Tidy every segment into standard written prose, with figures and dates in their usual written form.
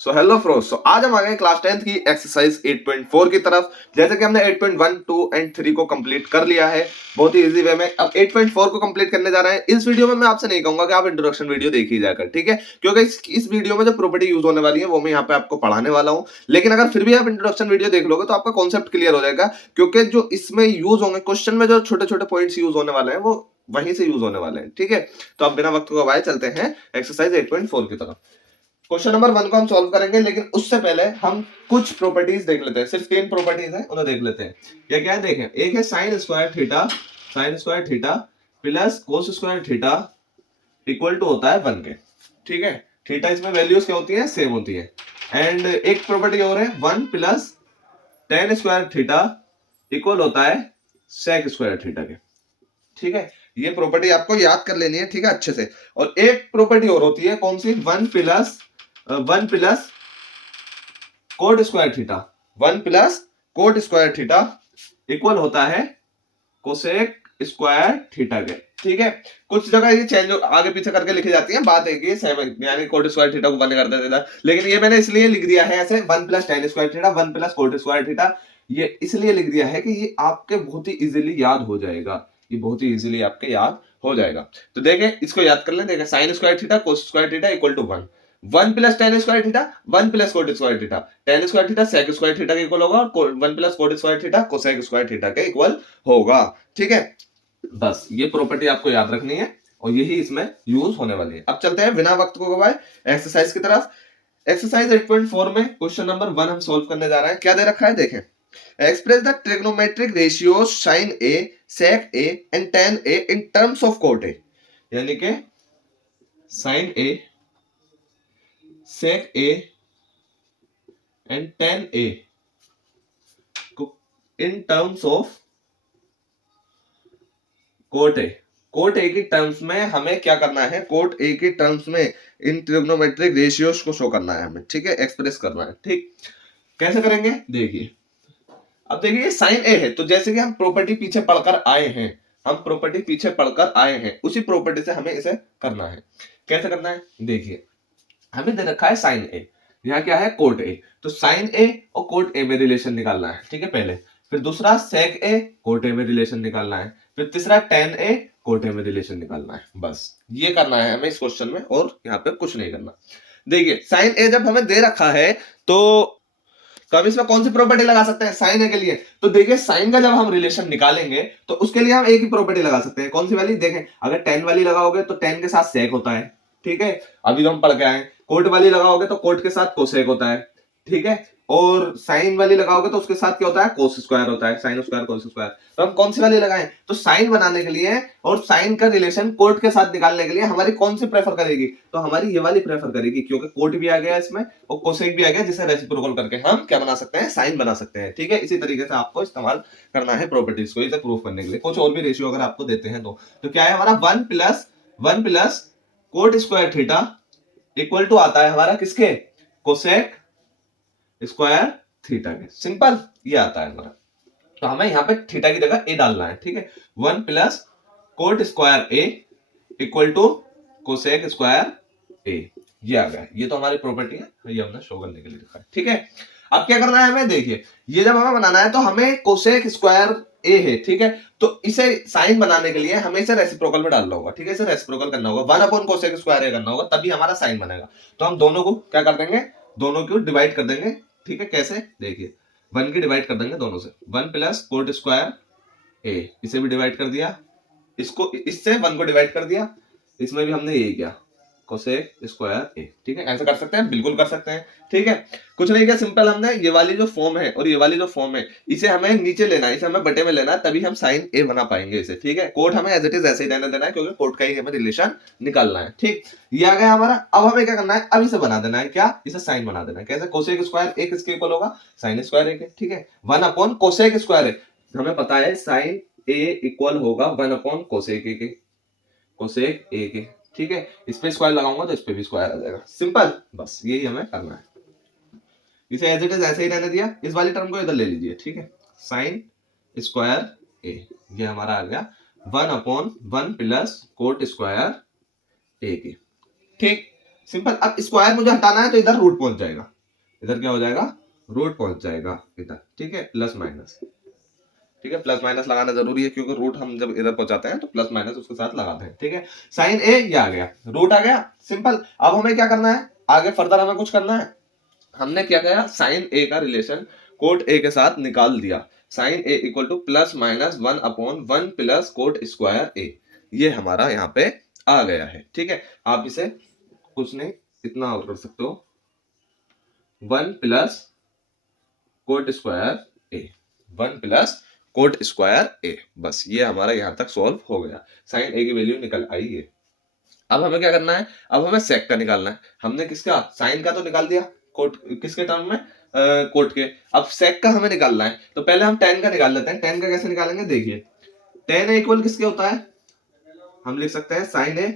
So hello friends, आज हम आ गए क्लास 10th की एक्सरसाइज 8.4 की तरफ। जैसे कि हमने 8.1, 2 एंड 3 को कंप्लीट कर लिया है बहुत ही इजी वे में। अब 8.4 को कंप्लीट करने जा रहे हैं। इस वीडियो में मैं आपसे नहीं कहूंगा कि आप इंट्रोडक्शन वीडियो देखिए जाकर, ठीक है, क्योंकि इस वीडियो में जो प्रॉपर्टी यूज होने वाली है वो मैं यहाँ पे आपको पढ़ाने वाला हूँ। लेकिन अगर फिर भी आप इंट्रोडक्शन वीडियो देख लोगे तो आपका कॉन्सेप्ट क्लियर हो जाएगा, क्योंकि जो इसमें यूज होंगे, क्वेश्चन में जो छोटे छोटे पॉइंट्स यूज होने वाले हैं वो वहीं से यूज होने वाले हैं, ठीक है। तो अब बिना वक्त को गवाए चलते हैं एक्सरसाइज 8.4 की तरफ। क्वेश्चन नंबर 1 को हम सॉल्व करेंगे, लेकिन उससे पहले हम कुछ प्रॉपर्टीज देख लेते हैं। सिर्फ 3 प्रॉपर्टीज है, उन्हें देख लेते हैं। ये क्या है देखें। एक है sine square theta plus cos square theta equal to होता है 1 के, ठीक है। थीटा इसमें वैल्यूज क्या होती है, सेम होती है। एंड एक प्रॉपर्टी और है 1 plus tan square theta equal होता है सेक स्क्वायर थीटा के, ठीक है। ये प्रॉपर्टी आपको याद कर लेनी है, ठीक है, अच्छे से। और एक प्रॉपर्टी और होती है, कौन सी, 1 plus cot square theta, 1 plus cot square theta equal होता है कोसेक स्क्वायर थीटा के, ठीक है। कुछ जगह ये चेंज आगे पीछे करके लिखी जाती है, बात है कि सेम, यानी कोट स्क्वायर थीटा को 1 कर देता था, लेकिन ये मैंने इसलिए लिख दिया है ऐसे 1 plus tan square theta 1 plus cot square theta. ये इसलिए लिख दिया है कि ये आपके बहुत ही इजीली याद हो जाएगा, ये बहुत ही इजीली आपके याद हो जाएगा। तो देखें, इसको याद कर लें। देखें, sine square theta cos square theta equal to 1, 1 plus tan square theta 1 plus cot square theta, tan square theta sec square theta के इक्वल होगा, और 1 plus cot square theta cosec square theta के इक्वल होगा, ठीक है। बस ये property आपको याद रखनी है और यही इसमें यूज होने वाली है। अब चलते हैं बिना वक्त को गवाए एक्सरसाइज की तरफ। एक्सरसाइज 8.4 में क्वेश्चन नंबर 1 हम सॉल्व करने जा रहे हैं। क्या दे रखा है देखें। Express the trigonometric ratio sine A, sec A and tan A in terms of cot A, यानी कि sine A, sec A and tan A in terms of cot A. Cot A की टर्म्स में हमें क्या करना है, coat A की terms में इन ट्रिग्नोमेट्रिक रेशियोज को शो करना है हमें, ठीक है, एक्सप्रेस करना है, ठीक। कैसे करेंगे देखिए। अब देखिए साइन ए है, तो जैसे कि हम प्रॉपर्टी पीछे पढ़कर आए हैं, हम प्रॉपर्टी पीछे पढ़कर आए हैं, उसी प्रॉपर्टी से हमें इसे करना है। कैसे करना है देखिए। हमें दे रखा है साइन ए, यहाँ क्या है कोट ए, तो साइन ए और कोट ए में रिलेशन निकालना है, ठीक है, पहले। फिर दूसरा सेक ए कोट ए में रिलेशन निकालना है। फिर तीसरा टेन ए कोट ए में रिलेशन निकालना है। बस ये करना है हमें इस क्वेश्चन में, और यहाँ पे कुछ नहीं करना। देखिए साइन ए जब हमें दे रखा है तो हम इसमें कौन सी प्रॉपर्टी लगा सकते हैं साइन ए के लिए। तो देखिए साइन का जब हम रिलेशन निकालेंगे तो उसके लिए हम एक ही प्रॉपर्टी लगा सकते हैं, कौन सी वाली देखें। अगर टेन वाली लगाओगे तो टेन के साथ सेक होता है, ठीक है, अभी तो हम पढ़ के आए। कोट वाली लगाओगे तो कोट के साथ कोसेक होता है, ठीक है। और साइन वाली लगाओगे तो उसके साथ क्या होता है, कोस स्क्वायर होता है, साइन स्क्वायर कोस स्क्वायर। तो हम कौन सी वाली लगाएं, तो साइन बनाने के लिए और साइन का रिलेशन कोट के साथ निकालने के लिए हमारी कौन सी प्रेफर करेगी, तो हमारी ये वाली प्रेफर करेगी, क्योंकि कोट भी आ गया इसमें और कोसेक भी आ गया, जिसे रेसिप्रोकल करके हम क्या बना सकते हैं, साइन बना सकते हैं, ठीक है। इसी तरीके से आपको इस्तेमाल करना है प्रॉपर्टीज को, इसे प्रूव करने के लिए। कुछ और भी रेशियो अगर आपको देते हैं तो क्या है हमारा, 1 plus cot square theta equal to आता है हमारा किसके, कोसेक स्क्वायर थीटा के। सिंपल, ये आता है हमारा। तो हमें यहाँ पे थीटा की जगह ए डालना है, ठीक है। 1 plus cot square A equal to cosec square A, ये आ गया। ये तो हमारी प्रॉपर्टी है, ये हमने शो करने के लिए लिखा है, ठीक है। अब क्या करना है हमें देखिए, ये जब हमें बनाना है तो हमें कोसेक स्क्वायर ए है, ठीक है, तो इसे साइन बनाने के लिए हमें इसे रेसिप्रोकल में डालना होगा, ठीक है, इसे रेसिप्रोकल करना होगा, 1 अपॉन कोसेक स्क्वायर ए करना होगा, तभी हमारा साइन बनेगा। तो हम दोनों को क्या कर देंगे, दोनों को डिवाइड कर देंगे, ठीक है। कैसे देखिए, 1 की डिवाइड कर देंगे दोनों से, 1 प्लस कोट स्क्वायर ए, इसे भी डिवाइड कर दिया, इसको इससे 1 को डिवाइड कर दिया, इसमें भी हमने यही किया, कोसेक स्क्वायर ए, ठीक है। ऐसे कर सकते हैं, बिल्कुल कर सकते हैं, ठीक है। कुछ नहीं किया, सिंपल हमने ये वाली जो फॉर्म है और ये वाली जो फॉर्म है, इसे हमें नीचे लेना है, इसे हमें बटे में लेना है, तभी हम साइन ए बना पाएंगे इसे, ठीक है। कोट हमें एज इट इज ऐसे ही रहने देना है, क्योंकि कोट का ही हमें रिलेशन निकालना है, ठीक। ये आ गया हमारा। अब हमें क्या करना है, अब इसे बना देना है, क्या, इसे साइन बना देना है। कैसे, कोसेक स्क्वायर ए किसके इक्वल होगा, साइन स्क्वायर ए के, ठीक है। 1 अपॉन कोसेक स्क्वायर ए, हमें पता है साइन ए इक्वल होगा 1 अपॉन कोसेक ए के, कोसेक ए के, ठीक है। इस पे स्क्वायर लगाऊंगा तो इस पे भी स्क्वायर आ जाएगा, सिंपल। बस यही हमें करना है। इसे एज इट इज ऐसे ही रहने दिया, इस वाली टर्म को इधर ले लीजिए, ठीक है। साइन स्क्वायर ए, ये हमारा आ गया 1 अपॉन 1 प्लस कोट स्क्वायर ए के, ठीक। सिंपल। अब स्क्वायर मुझे हटाना है तो इधर रूट पहुंच जाएगा, इधर क्या हो जाएगा, रूट पहुंच जाएगा इधर, ठीक है, प्लस माइनस, ठीक है, प्लस माइनस लगाना जरूरी है क्योंकि रूट हम जब इधर पहुंचाते हैं तो प्लस माइनस उसके साथ लगाते हैं, ठीक है। साइन ए ये आ गया, रूट आ गया, सिंपल। अब हमें क्या करना है, आगे फर्दर हमें कुछ करना है। हमने क्या किया, साइन ए का रिलेशन कोट ए के साथ निकाल दिया। Sine A equal to plus minus 1/1 plus cot square A, ये हमारा यहाँ पे आ गया है, ठीक है। आप इसे कुछ नहीं, इतना और कर सकते हो, 1 plus cot square A, 1 plus cot square ए, बस ये हमारा यहां तक सॉल्व हो गया। साइन ए की वैल्यू निकल आई है। अब हमें क्या करना है, अब हमें सेक का निकालना है। हमने किसका, साइन का तो निकाल दिया, कोट किसके टर्म में, कोट के। अब सेक का हमें निकालना है, तो पहले हम टेन का निकाल लेते हैं। टेन का कैसे निकालेंगे, देखिए, टेन इक्वल किसके होता है, हम लिख सकते हैं sign A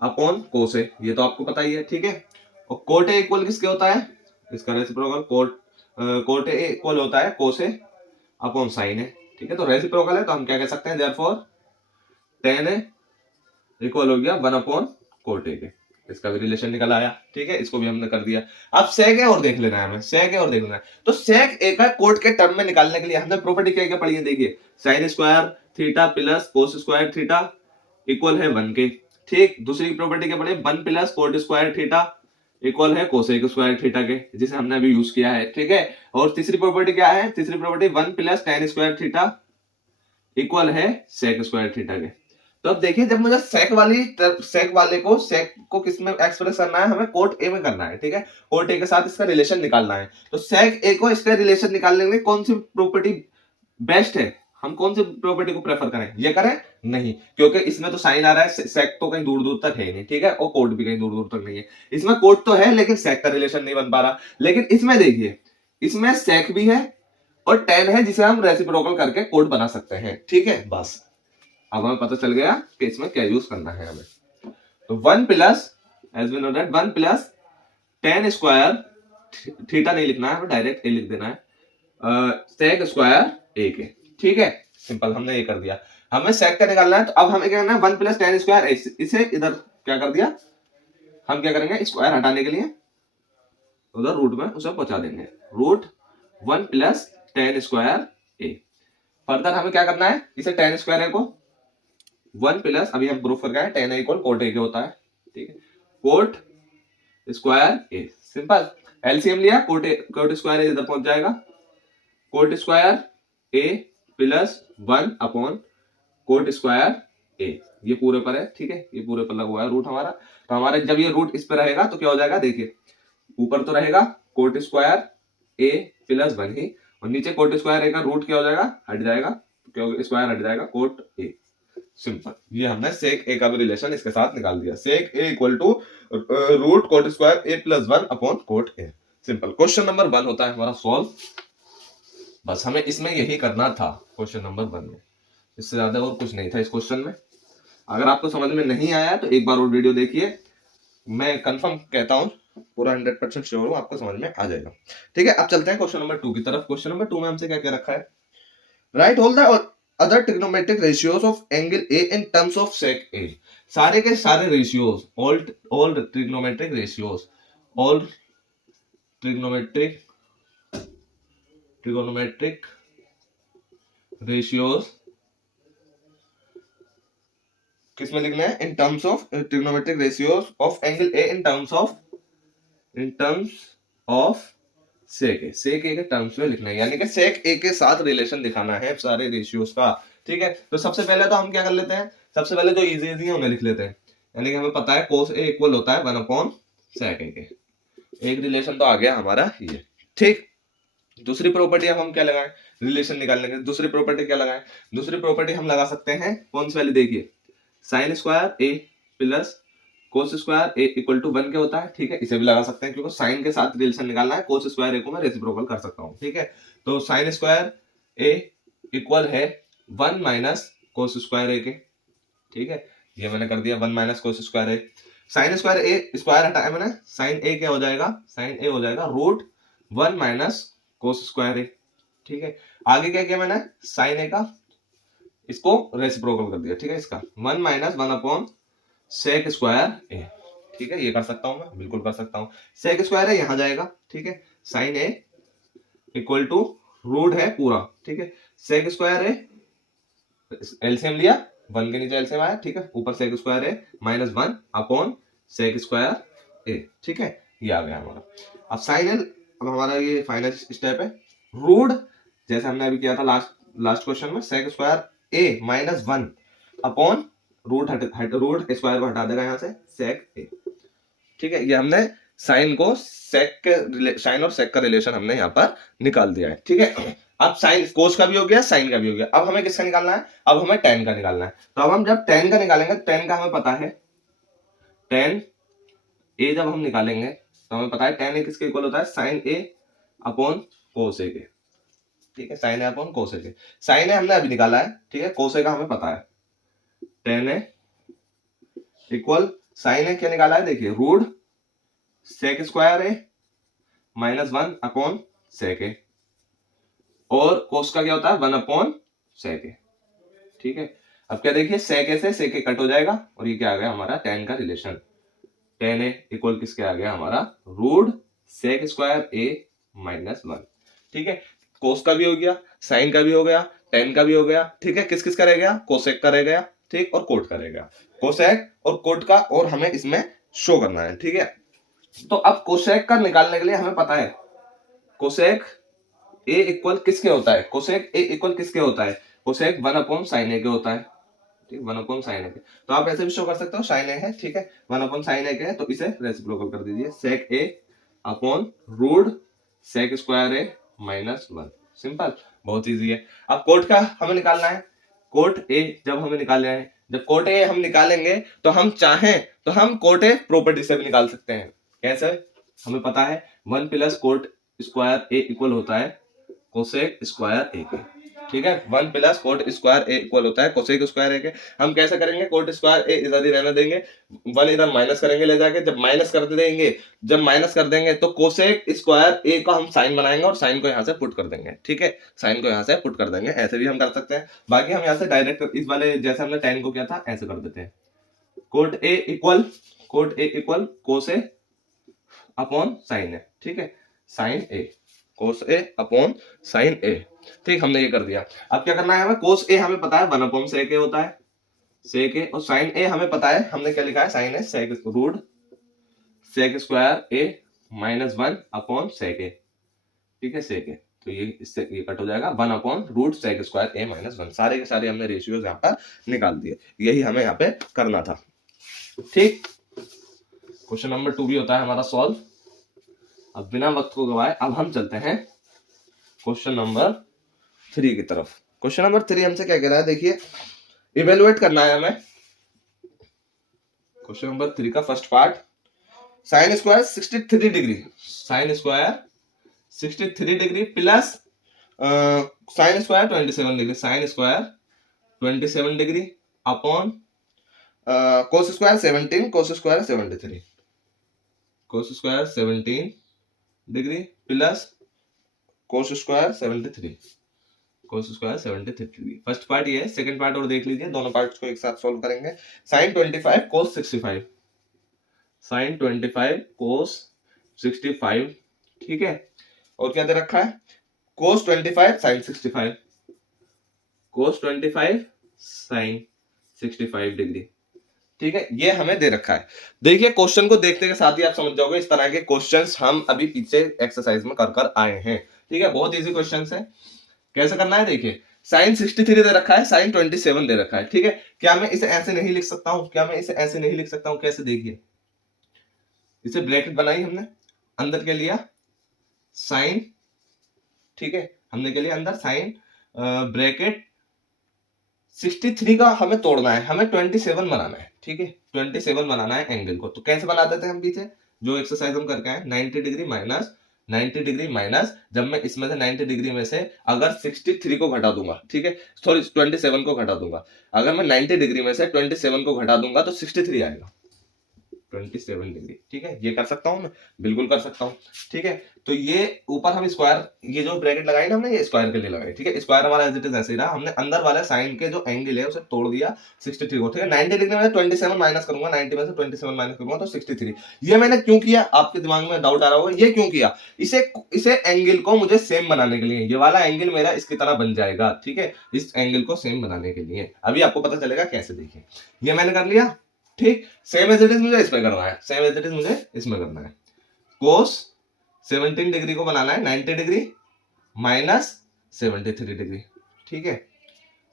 upon cos A, ये तो आपको पता ही है, ठीक है। और कोट ए इक्वल किसके होता है, इसका रेसिप्रोकल कोट ए इक्वल होता है कोस ए अपॉन साइन है, ठीक है। तो रेसिप्रोकल है तो हम क्या कह सकते हैं, देयरफॉर टेन ए इक्वल हो गया 1 अपॉन कोट ए के, इसका भी रिलेशन निकल आया, ठीक है। इसको भी हमने कर दिया। अब सेक ए और देख लेना है हमें, सेक ए और देख लेना है। तो सेक ए का कोट के टर्म में निकालने के लिए हमने प्रॉपर्टी क्या क्या पढ़ी है, देखिए, sine square theta plus cos square theta equal है 1 के, ठीक। दूसरी प्रॉपर्टी क्या पढ़ी, 1 plus cot square theta equal है कोसेक स्क्वायर थीटा के, जिसे हमने अभी यूज किया है, ठीक है। और तीसरी प्रॉपर्टी क्या है, तीसरी property 1 plus tan square theta equal है सेक स्क्वायर थीटा के। तो अब देखिए, जब मुझे सेक को किस में एक्सप्रेस करना है, हमें कोट ए में करना है, ठीक है। कोट ए के साथ इसका रिलेशन निकालना है। तो सेक ए को इसका रिलेशन निकालने में कौन सी प्रॉपर्टी बेस्ट है, हम कौन सी प्रॉपर्टी को प्रेफर करें, ये करें, नहीं, क्योंकि इसमें तो साइन आ रहा है, सेक तो कहीं दूर दूर तक है नहीं, ठीक है, और कोट भी कहीं दूर दूर तक नहीं है। इसमें कोट तो है लेकिन सेक का रिलेशन नहीं बन पा रहा। लेकिन इसमें देखिए, इसमें सेक भी है और टेन है, जिसे हम रेसिप्रोकल करके कोट बना सकते हैं, ठीक है। बस अब हमें पता चल गया कि इसमें क्या यूज करना है हमें। तो 1 plus, as we know that 1 plus tan square theta नहीं लिखना है, हमें डायरेक्ट ए लिख देना है, सेक स्क्वायर ए के, ठीक है। सिंपल, हमने ये कर दिया। हमें सेक का निकालना है, तो अब हमें क्या करना है, 1 प्लस टेन स्क्वायर ए, इसे इधर क्या कर दिया, हम क्या करेंगे, स्क्वायर हटाने के लिए उधर रूट में उसे पहुंचा देंगे, रूट 1 प्लस टेन स्क्वायर ए। फर्दर हमें क्या करना है, इसे टेन स्क्वायर ए को 1 प्लस, अभी हम प्रूफ कर गए, टेन इक्वल कोट ए के होता है, ठीक है, coat square A, simple. LCM लिया, कोट स्क्वायर ए इधर पहुंच जाएगा, coat square A plus 1 upon coat square A, ये पूरे पर है, ठीक है, ये पूरे पर लगा हुआ है रूट हमारा। तो हमारा जब ये रूट इस पर रहेगा तो क्या हो जाएगा, देखिए, ऊपर तो रहेगा कोट स्क्वायर ए प्लस 1 ही, और नीचे कोट स्क्वायर ए का रूट क्या हो जाएगा, हट जाएगा, क्योंकि स्क्वायर हट जाएगा, कोट ए, सिंपल। ये हमने सेक ए का भी रिलेशन इसके साथ निकाल दिया, sec A equal to root cot square A plus 1 upon cot A, simple. Question number 1 होता है हमारा सॉल्व। बस हमें इसमें यही करना था क्वेश्चन नंबर 1 में, इससे ज्यादा और कुछ नहीं था इस क्वेश्चन में। अगर आपको समझ में नहीं आया तो एक बार और वीडियो देखिए, मैं कंफर्म कहता हूं, पूरा 100% श्योर हूं आपको समझ में आ जाएगा, ठीक है। अब चलते हैं क्वेश्चन नंबर 2 की तरफ। क्वेश्चन नंबर 2 में हमसे क्या क्या रखा है, right all the other trigonometric ratios of angle A in terms of sec A. सारे के सारे ratios, all trigonometric ratios, all trigonometric ratios किस में लिखना है, in terms of trigonometric ratios of angle A in terms of sec A, sec A के terms में लिखना है, यानी कि सेक ए के साथ रिलेशन दिखाना है सारे रेशियोज का, ठीक है। तो सबसे पहले तो हम क्या कर लेते हैं, सबसे पहले तो इजी है उन्हें लिख लेते हैं, यानी कि हमें पता है कोस ए इक्वल होता है 1 अपॉन सेक ए के, एक रिलेशन तो आ गया हमारा ये, ठीक। दूसरी प्रॉपर्टी अब हम क्या लगाएं, रिलेशन निकालने के दूसरी प्रॉपर्टी क्या लगाएं, दूसरी प्रॉपर्टी हम लगा सकते हैं कौन सी वाली, देखिए, sine square A plus cos square A equal to 1 के होता है, ठीक है। इसे भी लगा सकते हैं क्योंकि साइन के साथ रिलेशन निकालना है, कोस स्क्वायर ए को मैं रेसिप्रोकल कर सकता हूं, ठीक है। तो साइन स्क्वायर ए इक्वल है 1 माइनस कोस स्क्वायर ए के, ठीक है, ये मैंने कर दिया 1 माइनस कोस स्क्वायर ए। साइन स्क्वायर ए स्क्वायर हटाया मैंने, साइन ए क्या हो जाएगा, साइन ए हो जाएगा root 1 minus cos square A, ठीक है। आगे क्या किया मैंने, साइन ए का इसको रेसिप्रोकल कर दिया, ठीक है, इसका 1 minus 1 upon sec square A, ठीक है, ये कर सकता हूं मैं, बिल्कुल कर सकता हूं। सेक स्क्वायर है, यहां जाएगा, ठीक है, sine A equal to root है पूरा, ठीक है, सेक स्क्वायर है, एलसीएम लिया, 1 के नीचे एलसीएम आया, ठीक है, ऊपर सेक स्क्वायर है minus 1 upon sec square A, ठीक है, ये आ गया हमारा। अब साइन एल, अब हमारा ये फाइनल स्टेप है, रूट जैसे हमने अभी किया था लास्ट क्वेश्चन में, sec square A minus 1 upon root root square को हटा देगा यहाँ से, सेक ए, ठीक है, ये हमने साइन को सेक के साइन और सेक का रिलेशन हमने यहाँ पर निकाल दिया है, ठीक है। अब साइन कोस का भी हो गया, साइन का भी हो गया, अब हमें किसका निकालना है, अब हमें टेन का निकालना है। तो अब हम जब टेन का निकालेंगे, टेन का हमें पता है, टेन ए जब हम निकालेंगे तो हमें पता है टेन ए किसके इक्वल होता है, साइन ए अपॉन कोस ए के, ठीक है, साइन ए अपॉन कोस ए के। साइन ए हमने अभी निकाला है, ठीक है, कोस ए का हमें पता है, टेन ए इक्वल साइन ए क्या निकाला है, देखिए root sec square A minus 1 upon sec ए, और कोस का क्या होता है 1 अपॉन सेक ए, ठीक है। अब क्या देखिए, सेक ए से सेक ए कट हो जाएगा और ये क्या आ गया हमारा टेन का रिलेशन, टेन ए इक्वल किसके आ गया हमारा, root sec square A minus 1, ठीक है। कोस का भी हो गया, साइन का भी हो गया, टेन का भी हो गया, ठीक है। किस किस का रह गया, कोसेक का रह गया, ठीक, और कोट का रह गया, कोसेक और कोट का, और हमें इसमें शो करना है, ठीक है। तो अब कोसेक का निकालने के लिए हमें पता है कोसेक ए इक्वल किसके होता है, कोसेक ए इक्वल किसके होता है, कोसेक 1 अपॉन साइन ए के होता है, ठीक, 1 अपॉन साइन ए के। तो आप ऐसे भी शो कर सकते हो, साइन ए है, ठीक है, 1 अपॉन साइन ए के है, तो इसे रेसिप्रोकल कर दीजिए, सेक A upon root sec square A minus 1, simple, बहुत इजी है। अब कोट का हमें निकालना है, कोट ए जब हमें निकालना है, जब कोट ए हम निकालेंगे तो हम चाहें तो हम कोट ए प्रॉपर्टी से भी निकाल सकते हैं। कैसे, हमें पता है 1 plus cot square A equal होता है कोसेक स्क्वायर ए के, ठीक है, 1 plus cot square A equal होता है कोसेक स्क्वायर ए के। हम कैसे करेंगे, कोट स्क्वायर ए इधर ही रहने देंगे, 1 इधर माइनस करेंगे ले जाके, जब माइनस कर देंगे, जब माइनस कर देंगे तो कोसेक स्क्वायर ए का हम साइन बनाएंगे और साइन को यहाँ से पुट कर देंगे, ठीक है, साइन को यहाँ से पुट कर देंगे, ऐसे भी हम कर सकते हैं। बाकी हम यहाँ से डायरेक्ट इस वाले जैसे हमने टेन को किया था ऐसे कर देते हैं, cot A equal cos A upon sine A, ठीक है, sine A cos A upon sine A, ठीक, हमने ये कर दिया। अब क्या करना है हमें, कोस ए हमें पता है 1 अपॉन सेक ए होता है, सेक ए, और साइन ए हमें पता है, हमने क्या लिखा है, sine A sec root sec square A minus 1 upon sec A, ठीक है, सेक ए, तो ये इससे ये कट हो जाएगा 1 upon root sec square A minus 1, सारे के सारे हमने रेशियोज यहाँ पर निकाल दिए, यही हमें यहाँ पे करना था, ठीक। क्वेश्चन नंबर 2 भी होता है हमारा सॉल्व। अब बिना वक्त को गवाए अब हम चलते हैं क्वेश्चन नंबर 3 की तरफ। क्वेश्चन नंबर 3 हमसे क्या कह रहा है, देखिए, इवेलुएट करना है हमें। क्वेश्चन नंबर 3 का first part, sine square 63 degree, sine square 63 degree plus sine square 27 degree, sign square 27 degree upon cos square 17, कोस square 73, cos square 17 degree plus cos square 73, कोस स्क्वायर 73 डिग्री। फर्स्ट पार्ट ये है, second part और देख लीजिए, दोनों parts को एक साथ solve करेंगे। साइन 25 कोस 65, साइन 25 कोस 65, ठीक है, और क्या दे रखा है, कोस 25 साइन 65, कोस 25 साइन 65 डिग्री, ठीक है, ये हमें दे रखा है। देखिए क्वेश्चन को देखते के साथ ही आप समझ जाओगे, इस तरह के क्वेश्चंस हम अभी पीछे एक्सरसाइज में कर कर आए हैं, ठीक है, बहुत इजी क्वेश्चंस है। कैसे करना है, देखिए, साइन 63 दे रखा है, साइन 27 दे रखा है, ठीक है, क्या मैं इसे ऐसे नहीं लिख सकता हूं, क्या मैं इसे ऐसे नहीं लिख सकता हूं, कैसे, देखिए, इसे ब्रैकेट बनाई हमने, अंदर के लिया साइन, ठीक है, हमने के लिए अंदर साइन ब्रैकेट 63 का हमें तोड़ना है, हमें 27 बनाना है, ठीक है, 27 बनाना है एंगल को। तो कैसे बना देते हैं हम पीछे जो एक्सरसाइज हम करके आए, 90 डिग्री माइनस 90 डिग्री माइनस, जब मैं इसमें से 90 डिग्री में से अगर 63 को घटा दूंगा, ठीक है, सॉरी 27 को घटा दूंगा, अगर मैं 90 डिग्री में से 27 को घटा दूंगा तो 63 आएगा, 27 डिग्री। ठीक है, ये कर सकता हूँ मैं, बिल्कुल कर सकता हूँ। ठीक है, तो ये ऊपर हम स्क्वायर, ये जो ब्रैकेट लगाई ना हमने, ये स्क्वायर के लिए लगाई। ठीक है, स्क्वायर हमारा एज इट इज ऐसे ही रहा, हमने अंदर वाले साइन के जो एंगल है उसे तोड़ दिया 63 को। ठीक है, 90 डिग्री में 27 माइनस करूंगा, 90 में से 27 माइनस करूंगा तो 63। ये मैंने क्यों किया, आपके दिमाग में डाउट आ रहा होगा, ये क्यों किया, इसे एंगल को मुझे सेम बनाने के लिए, ये वाला एंगल मेरा इसकी तरह बन जाएगा। ठीक है, इस एंगल को सेम बनाने के लिए, अभी आपको पता चलेगा कैसे। देखिए, ये मैंने कर लिया। ठीक, सेम एज इट इज मुझे इसमें करना है, सेम एज इट इज मुझे इसमें करना है। कोस 17 डिग्री को बनाना है 90 डिग्री माइनस 73 डिग्री। ठीक है,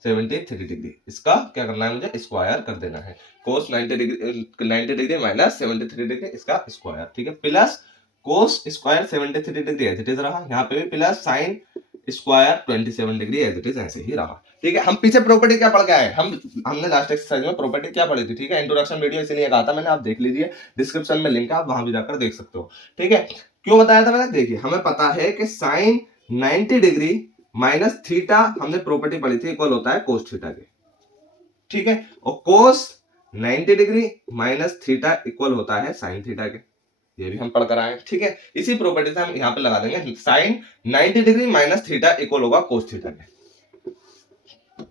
73 डिग्री, इसका क्या करना है, मुझे स्क्वायर कर देना है। कोस 90 डिग्री माइनस 73 डिग्री, इसका स्क्वायर। ठीक है, plus cos square 73 degree as it is रहा, यहाँ पे भी plus sine square 27 degree as it is ऐसे ही रहा। ठीक है, हम पीछे प्रॉपर्टी क्या पढ़ के आए, हमने लास्ट एक्सरसाइज में प्रॉपर्टी क्या पढ़ी थी। ठीक है, इंट्रोडक्शन वीडियो इसीलिए कहा था मैंने, आप देख लीजिए, डिस्क्रिप्शन में लिंक है, आप वहां भी जाकर देख सकते हो। ठीक है, क्यों बताया था मैंने, देखिए हमें पता है कि साइन 90 डिग्री माइनस थीटा, हमने प्रॉपर्टी पढ़ी थी, इक्वल होता है कोस थीटा के। ठीक है, और कोस 90 डिग्री माइनस थीटा इक्वल होता है साइन थीटा के, ये भी हम पढ़ कर आए। ठीक है, इसी प्रॉपर्टी से हम यहाँ पे लगा देंगे, sine 90 degree minus theta equal होगा कोस थीटा के।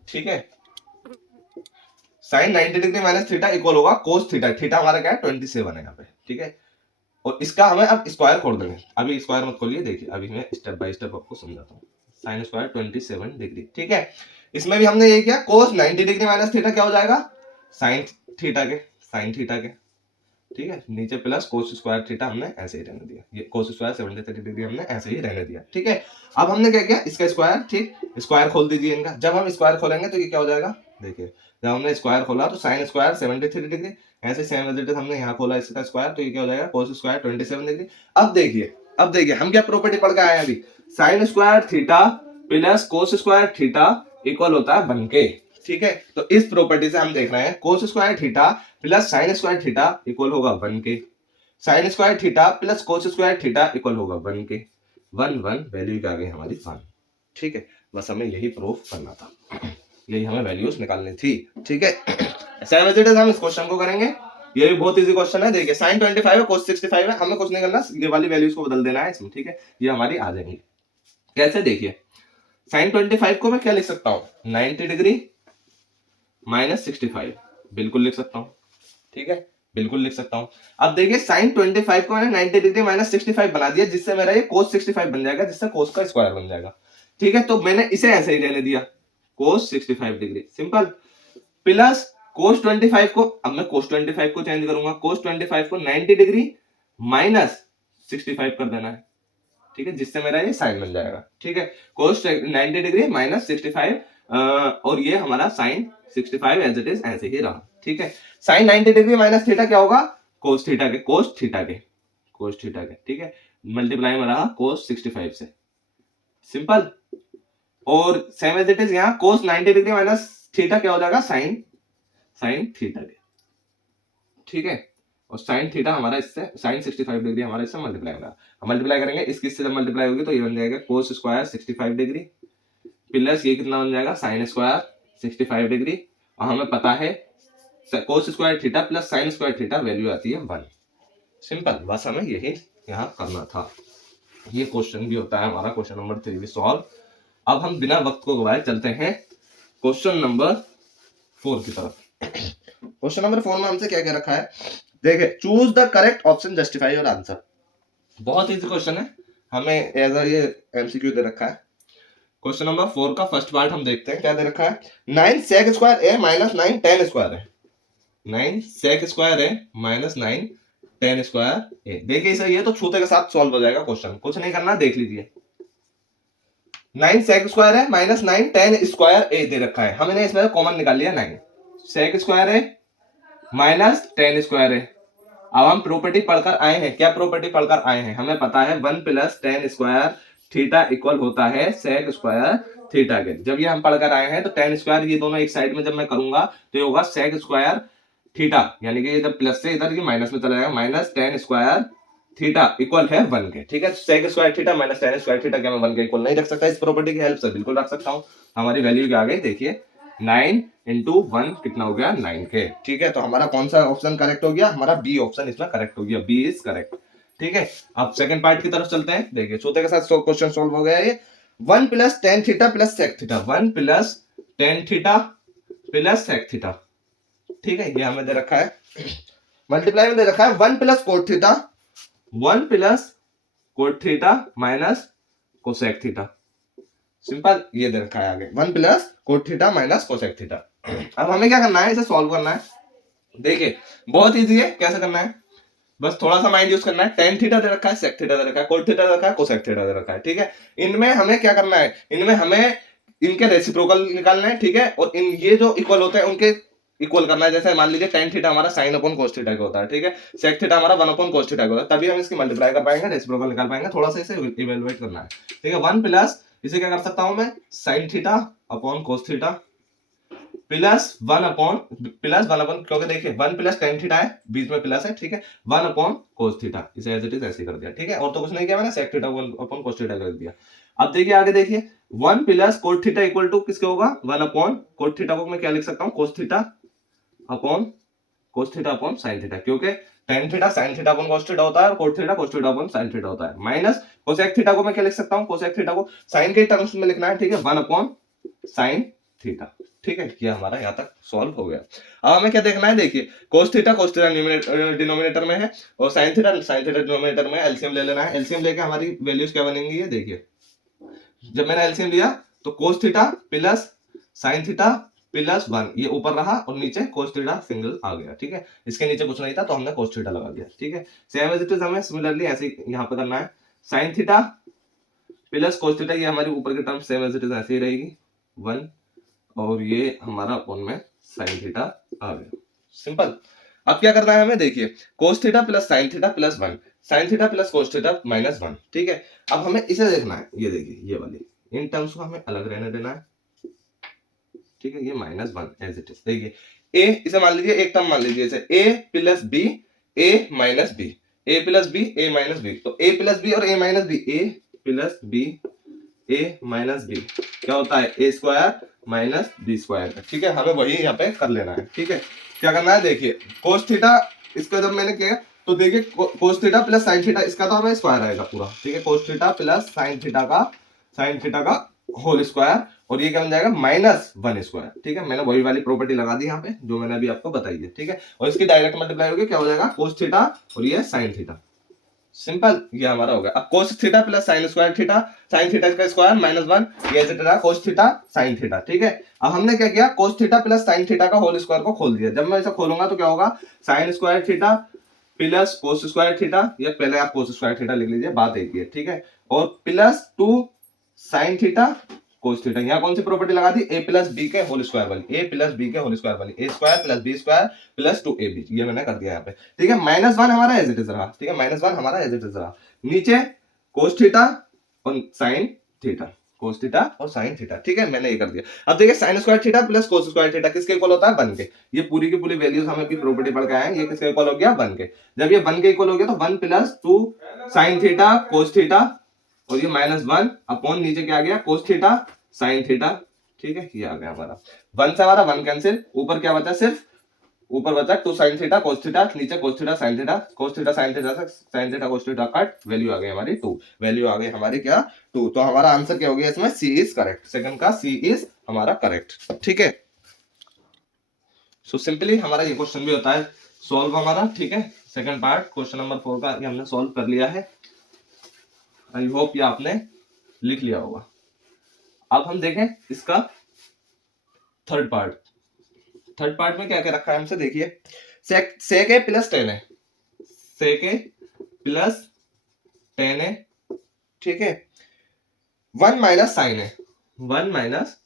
ठीक है, sine 90 degree minus theta equal होगा कोस थीटा, थीटा हमारा क्या है 27 है यहाँ पे। ठीक है, और इसका हमें अब स्क्वायर खोल देंगे, अभी स्क्वायर मत खोलिए, देखिए अभी मैं स्टेप बाय स्टेप आपको समझाता हूँ। Sign square 27 degree. ठीक है, इसमें भी हमने ये किया, कोस 90 डिग्री माइनस थीटा क्या हो जाएगा, साइन थीटा के, साइन थीटा के। ठीक है, नीचे प्लस कोस स्क्वायर थीटा हमने ऐसे ही रहने दिया, ये कोस स्क्वायर 73 डिग्री हमने ऐसे ही रहने दिया। ठीक है, अब हमने क्या किया, इसका स्क्वायर, ठीक, स्क्वायर खोल दीजिए इनका। जब हम स्क्वायर खोलेंगे तो ये क्या हो जाएगा, देखिए जब हमने स्क्वायर खोला तो साइन स्क्वायर 73 डिग्री, ऐसे सेम एज इट इज हमने यहाँ खोला इसका स्क्वायर, तो ये क्या हो जाएगा कोस स्क्वायर 27 डिग्री। अब देखिए हम क्या प्रॉपर्टी पढ़ के आए हैं अभी, sign square theta plus cos square theta equal होता है 1 के। ठीक है, तो इस प्रॉपर्टी से हम देख रहे हैं कोस square theta plus sine square theta equal होगा 1 के, sign square theta plus cos square theta equal होगा 1 के, 1 वैल्यू आ गई हमारी 1। ठीक है, बस हमें यही प्रूफ करना था, यही हमें वैल्यूज निकालनी थी। ठीक है, सेम एज इट इज हम इस क्वेश्चन को करेंगे, ये भी बहुत इजी क्वेश्चन है। देखिए साइन 25 है, कोस 65 है, हमें कुछ नहीं करना, ये वाली वैल्यूज को बदल देना है इसमें। ठीक है, ये हमारी आ जाएंगी कैसे, देखिए साइन 25 को मैं क्या लिख सकता हूँ, 90 डिग्री माइनस 65, बिल्कुल लिख सकता हूँ। ठीक है, बिल्कुल लिख सकता हूँ। अब देखिए साइन 25 को मैंने 90 डिग्री माइनस 65 बना दिया, जिससे मेरा ये कोस 65 बन जाएगा, जिससे कोस का स्क्वायर बन जाएगा। ठीक है, तो मैंने इसे ऐसे ही रहने दिया, कोस 65 डिग्री, सिंपल, प्लस कोस 25 को, अब मैं कोस 25 को चेंज करूंगा, कोस 25 को 90 डिग्री माइनस 65 कर देना है। ठीक है, जिससे मेरा ये साइन बन जाएगा। ठीक है, कोस 90 डिग्री माइनस 65 और ये हमारा साइन 65 एज इट इज ऐसे ही रहा। ठीक है, साइन 90 डिग्री माइनस थीटा क्या होगा, कोस थीटा के, कोस थीटा के, कोस थीटा के। ठीक है, मल्टीप्लाई में रहा कोस 65 से, सिंपल, और सेम एज इट इज यहाँ कोस 90 डिग्री माइनस थीटा क्या हो जाएगा, साइन थीटा के। ठीक है, और साइन थीटा हमारा इससे, साइन 65 डिग्री हमारा इससे मल्टीप्लाई होगा, हम मल्टीप्लाई करेंगे, इसकी इससे जब मल्टीप्लाई होगी तो ये बन जाएगा कोस स्क्वायर 65 डिग्री प्लस ये कितना बन जाएगा, साइन स्क्वायर 65 डिग्री, और हमें पता है cos square theta plus sine square theta value आती है 1। सिंपल, बस हमें यही यहाँ करना था। ये क्वेश्चन भी होता है हमारा, क्वेश्चन नंबर 3 भी सॉल्व। अब हम बिना वक्त को गवाए चलते हैं क्वेश्चन नंबर 4 की तरफ। क्वेश्चन नंबर 4 में हमसे क्या क्या रखा है, देखिए choose the correct option justify your answer. बहुत इजी क्वेश्चन है, हमें एज ये एमसीक्यू दे रखा है। क्वेश्चन नंबर 4 का फर्स्ट पार्ट हम देखते हैं, क्या दे रखा है, 9 सेक square A minus 9 ten square है, 9 सेक square A minus 9 ten square ए। देखिए इसे, ये तो छूते के साथ सॉल्व हो जाएगा क्वेश्चन, कुछ नहीं करना, देख लीजिए। 9 सेक स्क्वायर है माइनस 9 टेन स्क्वायर ए दे रखा है, हमने इसमें कॉमन निकाल लिया 9 सेक स्क्वायर है माइनस 10 स्क्वायर है। अब हम प्रॉपर्टी पढ़कर आए हैं, क्या प्रॉपर्टी पढ़कर आए हैं, हमें पता है 1 प्लस 10 स्क्वायर थीटा इक्वल होता है सेक स्क्वायर थीटा के। जब ये हम पढ़कर आए हैं तो 10 स्क्वायर ये दोनों एक साइड में जब मैं करूंगा तो ये होगा सेक स्क्वायर थीटा, यानी कि जब प्लस से इधर ये माइनस में चला जाएगा, माइनस 10 स्क्वायर थीटा इक्वल है 1 के। ठीक है, sec square theta minus 10 square theta क्या मैं 1 के इक्वल नहीं रख सकता, इस प्रॉपर्टी की हेल्प से बिल्कुल रख सकता हूँ। हमारी वैल्यू क्या आ गई, देखिए 9 इंटू 1 कितना हो गया 9k। ठीक है, तो हमारा कौन सा ऑप्शन करेक्ट हो गया, हमारा बी ऑप्शन इसमें करेक्ट हो गया, बी इज करेक्ट। ठीक है, अब सेकंड पार्ट की तरफ चलते हैं। देखिए चौथे के साथ क्वेश्चन सॉल्व हो गया ये। 1 plus tan theta plus sec theta, 1 plus tan theta plus sec theta. ठीक है, ये हमें दे रखा है, मल्टीप्लाई में दे रखा है 1 plus cot theta, 1 plus cot theta minus cosec theta. Simple, ये दे रखा है आगे 1 plus cot theta minus cosec theta. अब हमें क्या करना है, इसे सॉल्व करना है। देखिए बहुत इजी है, कैसे करना है, बस थोड़ा सा माइंड यूज करना है। टेन थीटा दे रखा है, सेक थीटा दे रखा है, कोट थीटा दे रखा है, कोसेक थीटा दे रखा है। ठीक है, इनमें हमें क्या करना है, इनमें हमें इनके रेसिप्रोकल निकालना है। ठीक है, और इन ये जो इक्वल होते हैं उनके इक्वल करना है। जैसे मान लीजिए टेन थीटा हमारा साइन अपॉन कोस थीटा का होता है। ठीक है, सेक थीटा हमारा 1 अपॉन कोस थीटा का होता है, तभी हम इसकी मल्टीप्लाई कर पाएंगे, रेसिप्रोकल निकाल पाएंगे। थोड़ा सा इसे इवेलुएट करना है। ठीक है, 1 प्लस इसे क्या कर सकता हूं मैं, sign theta upon cos theta plus 1 upon क्योंकि देखिए 1 प्लस टेन थीटा है, बीच में प्लस है। ठीक है, 1 अपॉन कोस थीटा, इसे एज इट इज ऐसे कर दिया। ठीक है, और तो कुछ नहीं किया मैंने, sec theta 1 upon cos theta कर दिया। अब देखिए आगे देखिए 1 plus cot theta equal to किसके होगा, 1 अपॉन कोट थीटा को मैं क्या लिख सकता हूं, cos theta upon sine theta, क्योंकि tan theta sine theta upon cos theta होता है और cot theta cos theta upon sine theta होता है। माइनस कोसेक थीटा को मैं क्या लिख सकता हूं, कोसेक थीटा को साइन के टर्म्स में लिखना है। ठीक है, 1 अपॉन साइन थीटा। ठीक है, ये हमारा यहाँ तक सॉल्व हो गया। अब हमें क्या देखना है, देखिए कोस थीटा डिनोमिनेटर में है और साइन थीटा डिनोमिनेटर में। एलसीएम ले लेना है, एलसीएम लेके हमारी वैल्यूज क्या बनेंगी, ये देखिए जब मैंने एलसीएम लिया तो cos theta plus sign theta plus 1 ये ऊपर रहा और नीचे कोस थीटा सिंगल आ गया। ठीक है, इसके नीचे कुछ नहीं था तो हमने कोस थीटा लगा दिया। ठीक है, सेम एज इट इज हमें सिमिलरली ऐसे यहाँ पे करना है, sine theta plus cos theta, ये हमारी ऊपर की term same as it is ऐसे ही रहेगी 1, और ये हमारा अपन में साइन थीटा आ गया। सिंपल, अब क्या करना है हमें, देखिए cos theta plus sign theta plus 1, sign theta plus cos theta minus 1। ठीक है, अब हमें इसे देखना है, ये देखिए ये वाली इन टर्म्स को हमें अलग रहने देना है। ठीक है, ये माइनस 1 एज इट इज। देखिए ए, इसे मान लीजिए एक टर्म मान लीजिए इसे ए plus B, A minus B, A plus B, A minus B. तो ए प्लस बी और ए minus B, A plus B, A minus B क्या होता है, A square minus B square. ठीक है, हमें वही यहाँ पे कर लेना है। ठीक है, क्या करना है, देखिए कोस थीटा, इसका जब मैंने किया तो देखिए cos theta plus sine theta, इसका तो हमें स्क्वायर आएगा पूरा। ठीक है, cos theta plus sine theta का होल स्क्वायर, और ये क्या बन जाएगा माइनस 1 स्क्वायर। ठीक है, मैंने वही वाली प्रॉपर्टी लगा दी यहाँ पे जो मैंने अभी आपको बताई है। ठीक है, और इसकी डायरेक्ट मल्टीप्लाई होगी, क्या हो जाएगा कोस थीटा और ये साइन थीटा। सिंपल, ये हमारा हो गया। अब cos theta plus sine square theta, sine theta का स्क्वायर माइनस 1, ये ऐसे रहा कोस थीटा साइन थीटा। ठीक है, अब हमने क्या किया, cos theta plus sine theta का होल स्क्वायर को खोल दिया। जब मैं इसे खोलूंगा तो क्या होगा, sign square theta plus cos square theta, या पहले आप कोस स्क्वायर थीटा लिख लीजिए, बात एक ही है। ठीक है, और plus 2 sine theta cos theta, यहाँ कौन सी प्रॉपर्टी लगा दी, ए प्लस बी के होल स्क्वायर वाली, ए प्लस बी के होल स्क्वायर वाली, A square plus B square plus 2ab, ये मैंने कर दिया यहाँ पे। ठीक है, माइनस 1 हमारा एज इट इज रहा। ठीक है, माइनस 1 हमारा एज इट इज रहा। नीचे कोस थीटा और साइन थीटा, कोस थीटा और साइन थीटा। ठीक है, मैंने ये कर दिया। अब देखिए sine square theta plus cos square theta किसके इक्वल होता है, 1 के। ये पूरी की पूरी वैल्यूज हमें भी प्रॉपर्टी पढ़ के आए हैं, ये किसके इक्वल हो गया, 1 के। जब ये 1 के इक्वल हो गया तो 1 plus 2 sine theta cos theta, और ये माइनस 1 अपॉन नीचे क्या आ गया, कोस थीटा साइन थीटा। ठीक है, ये आ गया हमारा 1 से हमारा 1 कैंसिल, ऊपर क्या बचा, सिर्फ ऊपर बचा 2 साइन थीटा कोस थीटा, नीचे cos theta sine theta, cos theta sine theta से sine theta cos theta cut, value आ गई हमारी 2, वैल्यू आ गई हमारी क्या 2। तो हमारा आंसर क्या हो गया इसमें, सी इज करेक्ट, सेकंड का सी इज हमारा करेक्ट। ठीक है, सो सिंपली हमारा ये क्वेश्चन भी होता है सॉल्व हमारा। ठीक है, सेकंड पार्ट क्वेश्चन नंबर 4 का ये हमने सॉल्व कर लिया है। आई होप ये आपने लिख लिया होगा। अब हम देखें इसका थर्ड पार्ट में क्या क्या रखा है हमसे, देखिए सेक ए प्लस टेन है, सेक ए प्लस टेन है। ठीक है, 1 माइनस साइन है, 1 माइनस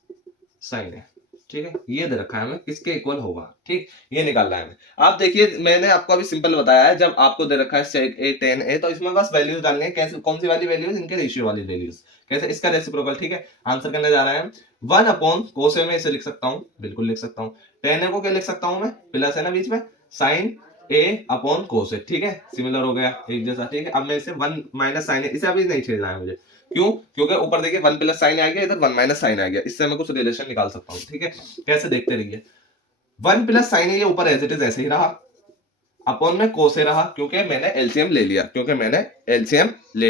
साइन है। ठीक है, ये दे रखा है हमें किसके इक्वल होगा। ठीक, ये निकालना है हमें। आप देखिए मैंने आपको अभी सिंपल बताया है, जब आपको दे रखा है सेक ए टेन ए, तो इसमें बस वैल्यूज डालनी है। कैसे, कौन सी वाली वैल्यूज, इनके रेशियो वाली वैल्यूज। कैसे, इसका रेसिप्रोकल। ठीक है, आंसर करने जा रहे हैं 1 अपॉन कोस ए में इसे लिख सकता हूं, बिल्कुल लिख सकता हूं। टेन ए को क्या लिख सकता हूं मैं, प्लस है ना बीच में, साइन ए अपॉन कोस है, ठीक है, सिमिलर हो गया एक जैसा, ठीक है। अब मैं इसे 1 माइनस साइन है, इसे अभी नहीं छेड़ना है मुझे, क्यों, क्योंकि ऊपर देखिए 1 प्लस साइन आ गया, इधर 1 माइनस साइन आ गया, इससे मैं कुछ रिलेशन निकाल सकता हूँ, ठीक है। कैसे देखते रहिए, 1 प्लस साइन है ये ऊपर एज इट इज ऐसे ही रहा, अपॉन में कोस से रहा, क्योंकि मैंने एलसीएम ले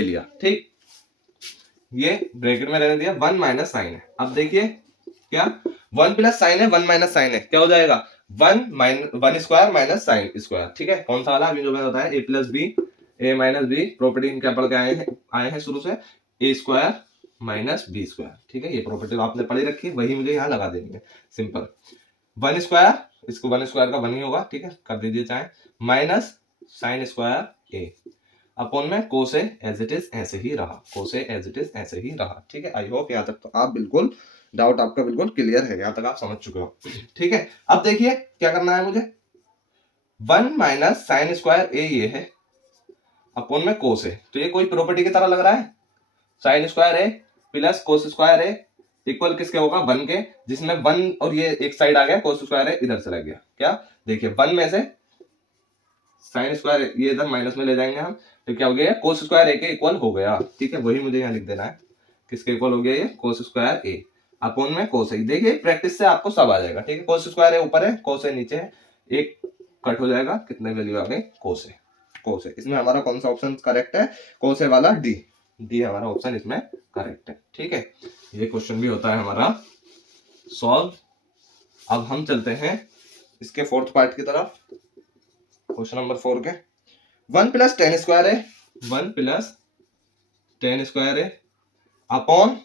लिया, ठीक। ये ब्रैकेट में रहने दिया, 1 माइनस साइन है। अब देखिए क्या, 1 प्लस साइन है, 1 माइनस साइन है, क्या हो जाएगा, 1 स्क्वायर माइनस साइन स्क्वायर, ठीक है। कौन सा वाला, अभी जो मैंने बताया ए plus B, A minus B, property इनके पढ़ के आए हैं शुरू से, ए स्क्वायर माइनस बी स्क्वायर, ठीक है। ये प्रॉपर्टी आपने पढ़ी रखी, वही मुझे यहाँ लगा देनी है, सिंपल। 1 स्क्वायर, इसको 1 स्क्वायर का 1 ही होगा, ठीक है, कर दीजिए चाहे, minus sine square A, upon में कोसे एज इट इज ऐसे ही रहा, कोसे एज इट इज ऐसे ही रहा, ठीक है। आई होप यहाँ तक तो आप बिल्कुल, डाउट आपका बिल्कुल क्लियर है, यहाँ तक आप समझ चुके हो, ठीक है। अब देखिए क्या करना है मुझे, 1 माइनस साइन स्क्वायर ए ये है, अपॉन में कोस है, तो ये कोई प्रॉपर्टी की तरह लग रहा है, sine square A plus cos square A equal किसके होगा, 1 के, जिसमें 1 और ये एक साइड आ गया, कोस स्क्वायर ए इधर से लग गया, क्या देखिए 1 में से साइन स्क्वायर ये इधर माइनस में ले जाएंगे हम, तो क्या हो गया, कोस स्क्वायर ए के इक्वल हो गया, ठीक है। वही मुझे यहाँ लिख देना है, किसके इक्वल हो गया, ये कोस स्क्वायर ए अपॉन में कोस ए। देखिए प्रैक्टिस से आपको सब आ जाएगा, ठीक है। कोस स्क्वायर ए ऊपर है, कोस ए नीचे है, एक कट हो जाएगा, कितने वैल्यू आ गई, कोस ए, कोस ए। इसमें हमारा कौन सा ऑप्शन करेक्ट है, कोस ए वाला, डी, डी हमारा ऑप्शन इसमें करेक्ट है, ठीक है। ये क्वेश्चन भी होता है हमारा सॉल्व। अब हम चलते हैं इसके फोर्थ पार्ट की तरफ, क्वेश्चन नंबर 4 के। 1 प्लस टेन स्क्वायर है, 1 प्लस टेन स्क्वायर है अपॉन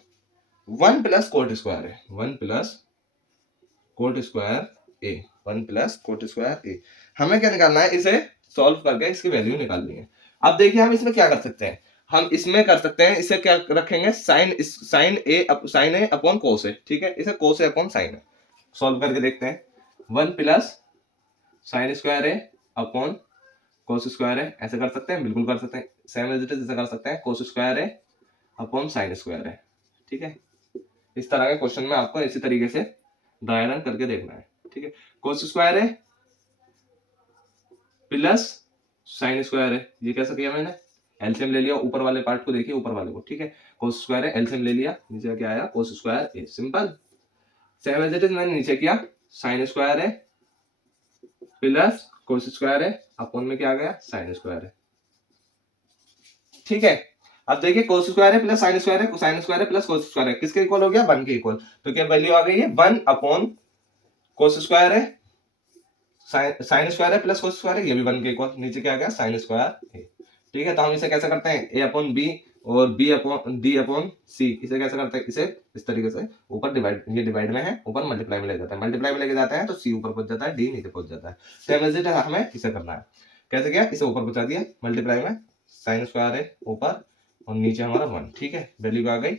1 प्लस कोट स्क्वायर है, 1 plus cot square A, 1 plus cot square A. हमें क्या निकालना है, इसे सॉल्व करके इसकी वैल्यू निकालनी है। अब देखिए हम इसमें क्या कर सकते हैं, हम इसमें कर सकते हैं, इसे क्या रखेंगे, sign A upon cos A, ठीक है। इसे कोस ए अपॉन साइन है, सॉल्व करके देखते हैं। 1 plus sine square A upon cos square है, ऐसे कर सकते हैं, बिल्कुल कर सकते हैं, सेम एज इट इज ऐसे कर सकते हैं, कोस स्क्वायर है अपॉन साइन स्क्वायर है, ठीक है। इस तरह के क्वेश्चन में आपको इसी तरीके से ड्राई रन करके देखना है, ठीक है। कोस स्क्वायर है प्लस साइन स्क्वायर है, ये कैसा किया मैंने, एलसीएम ले लिया, ऊपर वाले पार्ट को देखिए, ऊपर वाले को, ठीक है। कोस स्क्वायर है, एलसीएम ले लिया, नीचे क्या आया, cos square A, simple. Same as it is मैंने नीचे किया, साइन स्क्वायर है प्लस कोस स्क्वायर है अपॉन में क्या आ गया, साइन स्क्वायर है, ठीक है। अब देखिए कोस स्क्वायर है प्लस साइन स्क्वायर है, साइन स्क्वायर है प्लस कोस स्क्वायर है, किसके इक्वल हो गया, 1 के इक्वल, तो क्या वैल्यू आ गई है, 1 अपॉन कोस स्क्वायर है, साइन स्क्वायर है प्लस कोस स्क्वायर है, ये भी 1 के इक्वल, नीचे क्या आ गया, साइन स्क्वायर ए, ठीक है। तो हम इसे कैसे करते हैं, ए अपॉन बी और बी अपॉन डी अपॉन सी, इसे कैसे करते हैं, इसे इस तरीके से, ऊपर डिवाइड, ये डिवाइड में है, ऊपर मल्टीप्लाई में ले जाता है, मल्टीप्लाई में लेके जाते हैं तो सी ऊपर पहुंच जाता है, डी नीचे पहुंच जाता है। तो हमें इसे करना है, कैसे किया, इसे ऊपर पहुंचा दिया मल्टीप्लाई में, साइन स्क्वायर ए ऊपर और नीचे हमारा 1, ठीक है। वैल्यू आ गई,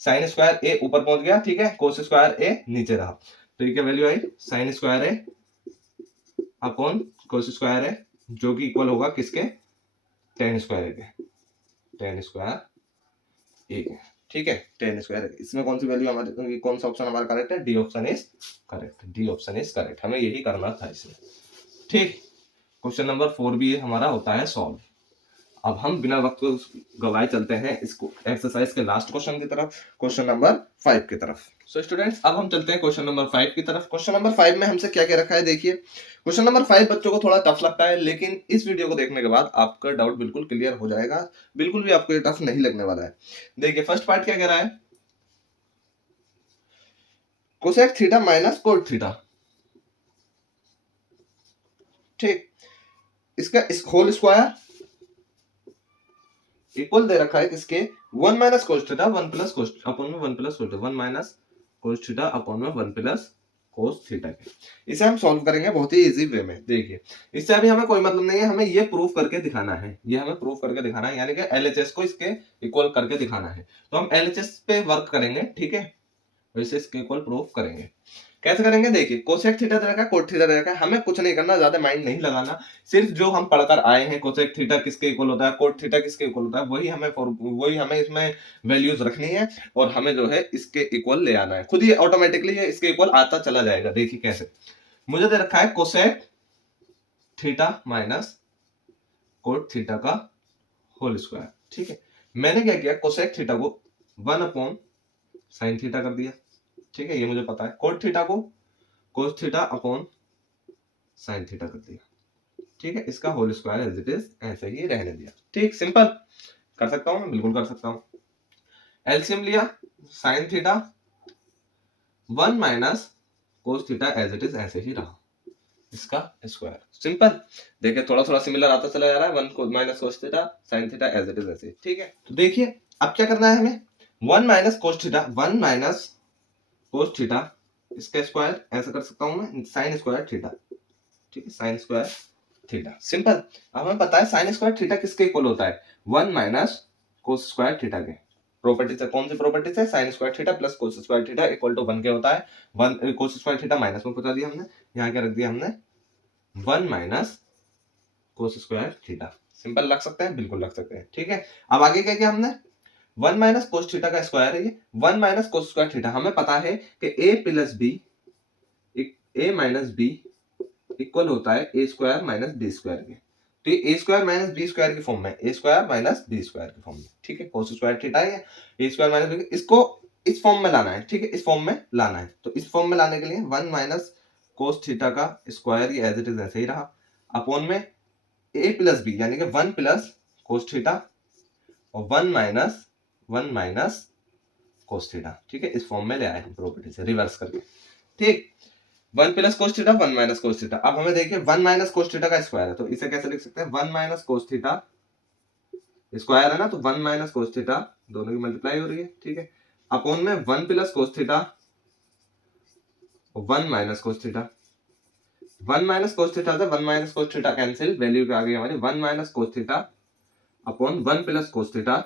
साइन स्क्वायर ए ऊपर पहुंच गया, ठीक है, कोस स्क्वायर ए नीचे रहा, तो ये क्या value I, sign square A upon cos square ए, जो कि इक्वल होगा किसके, टेन स्क्वायर के, टेन स्क्वायर ए, ठीक है, टेन स्क्वायर। इसमें कौन सी वैल्यू हमारे, कौन सा ऑप्शन हमारा करेक्ट है, D option is correct, D option is correct, हमें यही करना था इसमें, ठीक। क्वेश्चन नंबर 4 भी हमारा होता है सॉल्व। अब हम बिना वक्त को गवाए चलते हैं इसको एक्सरसाइज के लास्ट क्वेश्चन की तरफ, क्वेश्चन नंबर 5 की तरफ। सो स्टूडेंट्स अब हम चलते हैं क्वेश्चन नंबर 5 की तरफ। क्वेश्चन नंबर 5 में हमसे क्या क्या रखा है, देखिए क्वेश्चन नंबर 5 बच्चों को थोड़ा टफ लगता है, लेकिन इस वीडियो को देखने के बाद आपका डाउट बिल्कुल क्लियर हो जाएगा, बिल्कुल भी आपको ये टफ नहीं लगने वाला है। देखिए फर्स्ट पार्ट क्या कह रहा है, cosec theta minus cot theta, ठीक, इसका इस होल स्क्वायर इक्वल दे रखा है किसके, 1 माइनस कोस थीटा 1 प्लस कोस अपॉन में 1 प्लस कोस, 1 माइनस कोस थीटा अपॉन में 1 प्लस कोस थीटा के। इसे हम सॉल्व करेंगे बहुत ही इजी वे में। देखिए इससे अभी हमें कोई मतलब नहीं है, हमें ये प्रूफ करके दिखाना है, ये हमें प्रूफ करके दिखाना है, यानी कि एलएचएस को इसके इक्वल करके दिखाना है। तो हम एलएचएस पे वर्क करेंगे, ठीक है, वैसे इसके इक्वल प्रूफ करेंगे। कैसे करेंगे, देखिए कोसेक थीटा दे रखा है, कोट थीटा दे रखा है, हमें कुछ नहीं करना, ज्यादा माइंड नहीं लगाना, सिर्फ जो हम पढ़कर आए हैं कोसेक थीटा किसके इक्वल होता है, कोट थीटा किसके इक्वल होता है, वही हमें इसमें वैल्यूज रखनी है और हमें जो है इसके इक्वल ले आना है, खुद ही ऑटोमेटिकली इसके इक्वल आता चला जाएगा। देखिए कैसे, मुझे दे रखा है cosec theta minus cot theta का होल स्क्वायर। ठीक है, मैंने क्या किया, कोसेक थीटा को 1 अपॉन साइन थीटा कर दिया। ठीक है, ये मुझे पता है। कोट थीटा को cos theta upon sine theta कर दिया। ठीक है, इसका whole square as it is ऐसे ही रहने दिया। ठीक, सिंपल कर सकता हूं मैं, बिल्कुल कर सकता हूं। एलसीएम लिया, sine theta 1 minus cos theta as it is ऐसे ही रहा, इसका स्क्वायर। सिंपल, देखिए थोड़ा थोड़ा सिमिलर आता चला जा रहा है। 1 को minus cos theta sine theta as it is ऐसे। ठीक है, तो देखिए अब क्या करना है हमें, 1 minus cos theta, 1 minus cos theta, इसका स्क्वायर ऐसा कर सकता हूं मैं, साइन स्क्वायर थीटा। ठीक है, साइन स्क्वायर थीटा। सिंपल, अब हमें पता है साइन स्क्वायर थीटा किसके इक्वल होता है, 1 माइनस कोस स्क्वायर थीटा के। प्रॉपर्टी से, कौन सी प्रॉपर्टी से, sine square theta plus cos square theta equal to 1 के होता है। 1 कोस स्क्वायर थीटा माइनस में पहुंचा दिया हमने, यहाँ क्या रख दिया हमने, 1 minus cos square theta. Simple रख सकते हैं, बिल्कुल रख सकते हैं। ठीक है, अब आगे क्या किया हमने, 1 माइनस कोस थीटा का स्क्वायर है ये, 1 माइनस कोस स्क्वायर थीटा। हमें पता है कि a plus B, a minus B equal होता है A square minus B square के। तो ये A square minus B square की फॉर्म में, A square minus B square की फॉर्म में। ठीक है, कोस स्क्वायर थीटा है, ए स्क्वायर माइनस बी, इसको इस फॉर्म में लाना है। ठीक है, इस फॉर्म में लाना है। तो इस फॉर्म में लाने के लिए 1 माइनस कोस थीटा का स्क्वायर, ये एज इट इज ऐसे ही रहा, अपॉन में ए प्लस बी यानी कि 1 प्लस कोस थीटा और 1 माइनस कोस थीटा। ठीक है, इस फॉर्म में ले आए हम प्रॉपर्टी से रिवर्स करके। ठीक, 1 plus cos theta, 1 minus cos theta. अब हमें देखिए 1 माइनस कोस थीटा का स्क्वायर है, तो इसे कैसे लिख सकते हैं, 1 माइनस कोस थीटा, स्क्वायर है ना, तो 1 माइनस कोस थीटा, दोनों की मल्टीप्लाई हो रही है। ठीक है, अपॉन में 1 प्लस कोस थीटा और 1 minus cos theta. 1 minus cos theta से 1 minus cos theta cancel, value आ गई हमारी 1 minus cos theta upon 1 plus cos theta,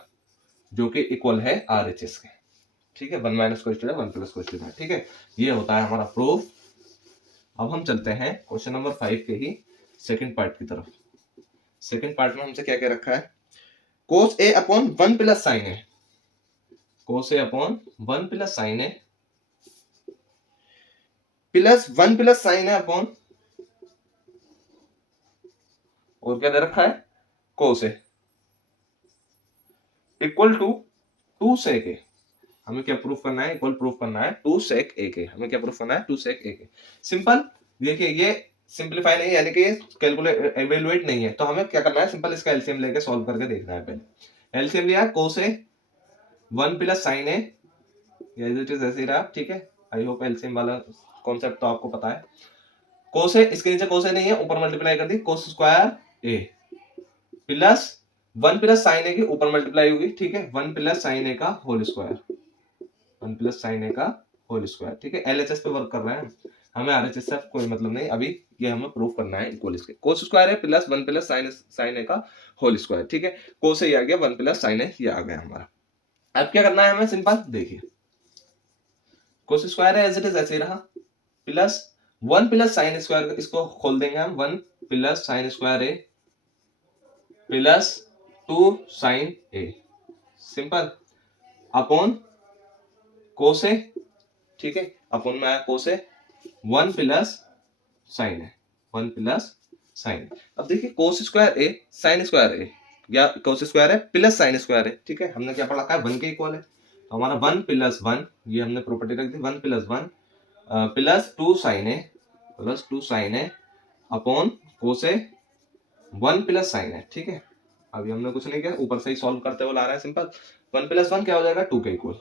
जो कि इक्वल है आरएचएस के। ठीक है, 1 minus cos theta 1 plus cos theta. ठीक है, ये होता है हमारा प्रूफ। अब हम चलते हैं क्वेश्चन नंबर 5 के ही सेकंड पार्ट की तरफ। सेकंड पार्ट में हमसे क्या क्या रखा है, कोस A upon 1 plus sine A, cos A upon 1 plus sine A plus 1 plus sine A upon, और क्या दे रखा है, कोस ए इक्वल टू 2 सेक ए। हमें क्या प्रूफ करना है, इक्वल प्रूफ करना है 2 सेक ए के। हमें क्या प्रूफ करना है, 2 सेक ए के। सिंपल, देखिए ये सिंपलीफाई नहीं, यानी कि कैलकुलेट एवेलुएट नहीं है, तो हमें क्या करना है, सिंपल इसका एलसीएम लेके सॉल्व करके देखना है। पहले एलसीएम लिया, cos A 1 plus sine A, as it is ऐसे ही रहा। ठीक है, आई होप एलसीएम वाला कॉन्सेप्ट तो आपको पता है। कोस ए, इसके नीचे कोस ए नहीं है, ऊपर मल्टीप्लाई कर दी, कोस square A plus 1 plus sine ए की ऊपर मल्टीप्लाई होगी। ठीक है, 1 प्लस साइन ए का होल स्क्वायर, 1 प्लस साइन ए का होल स्क्वायर। ठीक है, एलएचएस पे वर्क कर रहे हैं, हमें आरएचएस से कोई मतलब नहीं, अभी ये हमें प्रूफ करना है इक्वल इसके। कोस स्क्वायर है प्लस 1 प्लस साइन ए का होल स्क्वायर। ठीक है, कोस ए आ गया, 1 प्लस साइन ए ये आ गया हमारा। अब क्या करना है हमें, सिंपल देखिए, कोस स्क्वायर है एज इट इज ऐसे ही रहा, प्लस 1 प्लस साइन स्क्वायर, इसको खोल देंगे हम, 1 plus sine square A plus 2 sine A, simple, upon cos A. ठीक है, अपॉन में आया कोस ए, 1 प्लस साइन है, 1 प्लस साइन। अब देखिए कोस स्क्वायर ए साइन स्क्वायर ए, या कोस स्क्वायर है प्लस साइन स्क्वायर है। ठीक है, हमने क्या पढ़ा है, 1 के इक्वल है, तो हमारा 1 प्लस 1, ये हमने प्रॉपर्टी रख दी, 1 प्लस 1 प्लस 2 साइन है, प्लस 2 साइन है upon cos A 1 plus sine है। ठीक है, अभी हमने कुछ नहीं किया, ऊपर से ही सॉल्व करते हुए ला रहे हैं। सिंपल, 1 प्लस 1 क्या हो जाएगा, 2 के इक्वल।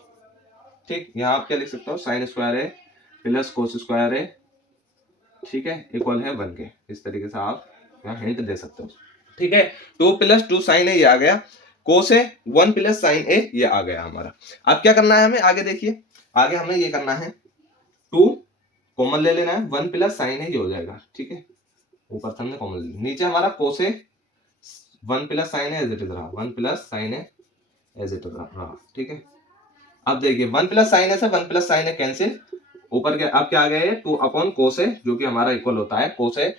ठीक, यहाँ आप क्या लिख सकते हो, साइन स्क्वायर है प्लस कोस स्क्वायर है, ठीक है, इक्वल है 1 के। इस तरीके से आप यहाँ हिंट दे सकते हो। ठीक है, 2 प्लस 2 साइन ए ये आ गया, कोस है 1 प्लस साइन ए ये आ गया हमारा। अब क्या करना है हमें, आगे देखिए, आगे हमें ये करना है, 2 कॉमन ले लेना है, 1 प्लस साइन ए ये हो जाएगा। ठीक है, ऊपर से हमने कॉमन ले, नीचे हमारा कोस है 1 plus sine A as it is रहा, 1 plus sine A as it is रहा। ठीक है, अब देखिए 1 प्लस साइन ए से 1 प्लस साइन ए कैंसिल, ऊपर क्या, अब क्या आ गया है, 2 अपॉन कोस ए, जो कि हमारा इक्वल होता है, कोस ए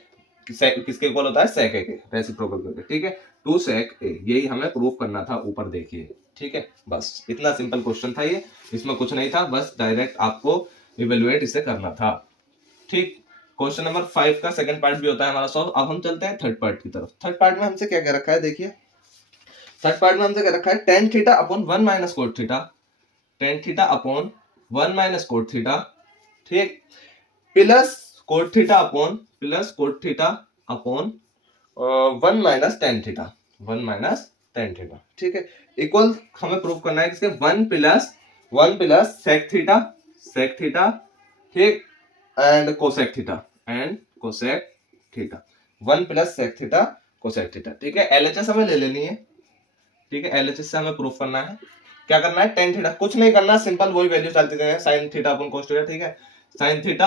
किसके इक्वल होता है, सेक ए के, रेसिप्रोकल करके। ठीक है, 2 सेक ए, यही हमें प्रूफ करना था, ऊपर देखिए। ठीक है, बस इतना सिंपल क्वेश्चन था ये, इसमें कुछ नहीं था, बस डायरेक्ट आपको इवेलुएट इसे करना था। ठीक, क्वेश्चन नंबर 5 का सेकंड पार्ट भी होता है हमारा सॉल्व। अब हम चलते हैं थर्ड पार्ट की तरफ। थर्ड पार्ट में हमसे क्या क्या रखा है देखिए, थर्ड पार्ट में हमसे क्या रखा है, tan theta upon 1 minus cot theta, tan theta upon 1 minus cot theta, ठीक, plus cot theta upon 1 minus tan theta, 1 minus tan theta, ठीक है, इक्वल हमें प्रूव करना है किसके, 1 प्लस सेक थीटा, ठीक, and cosec theta, 1 plus sec theta cosec theta, ठीक है। एलएचएस हमें ले लेनी है, ठीक है, एलएचएस से हमें प्रूफ करना है। क्या करना है, tan थीटा, कुछ नहीं करना, सिंपल वही वैल्यू चलती जाएगा, sin theta upon cos theta, ठीक है, sin theta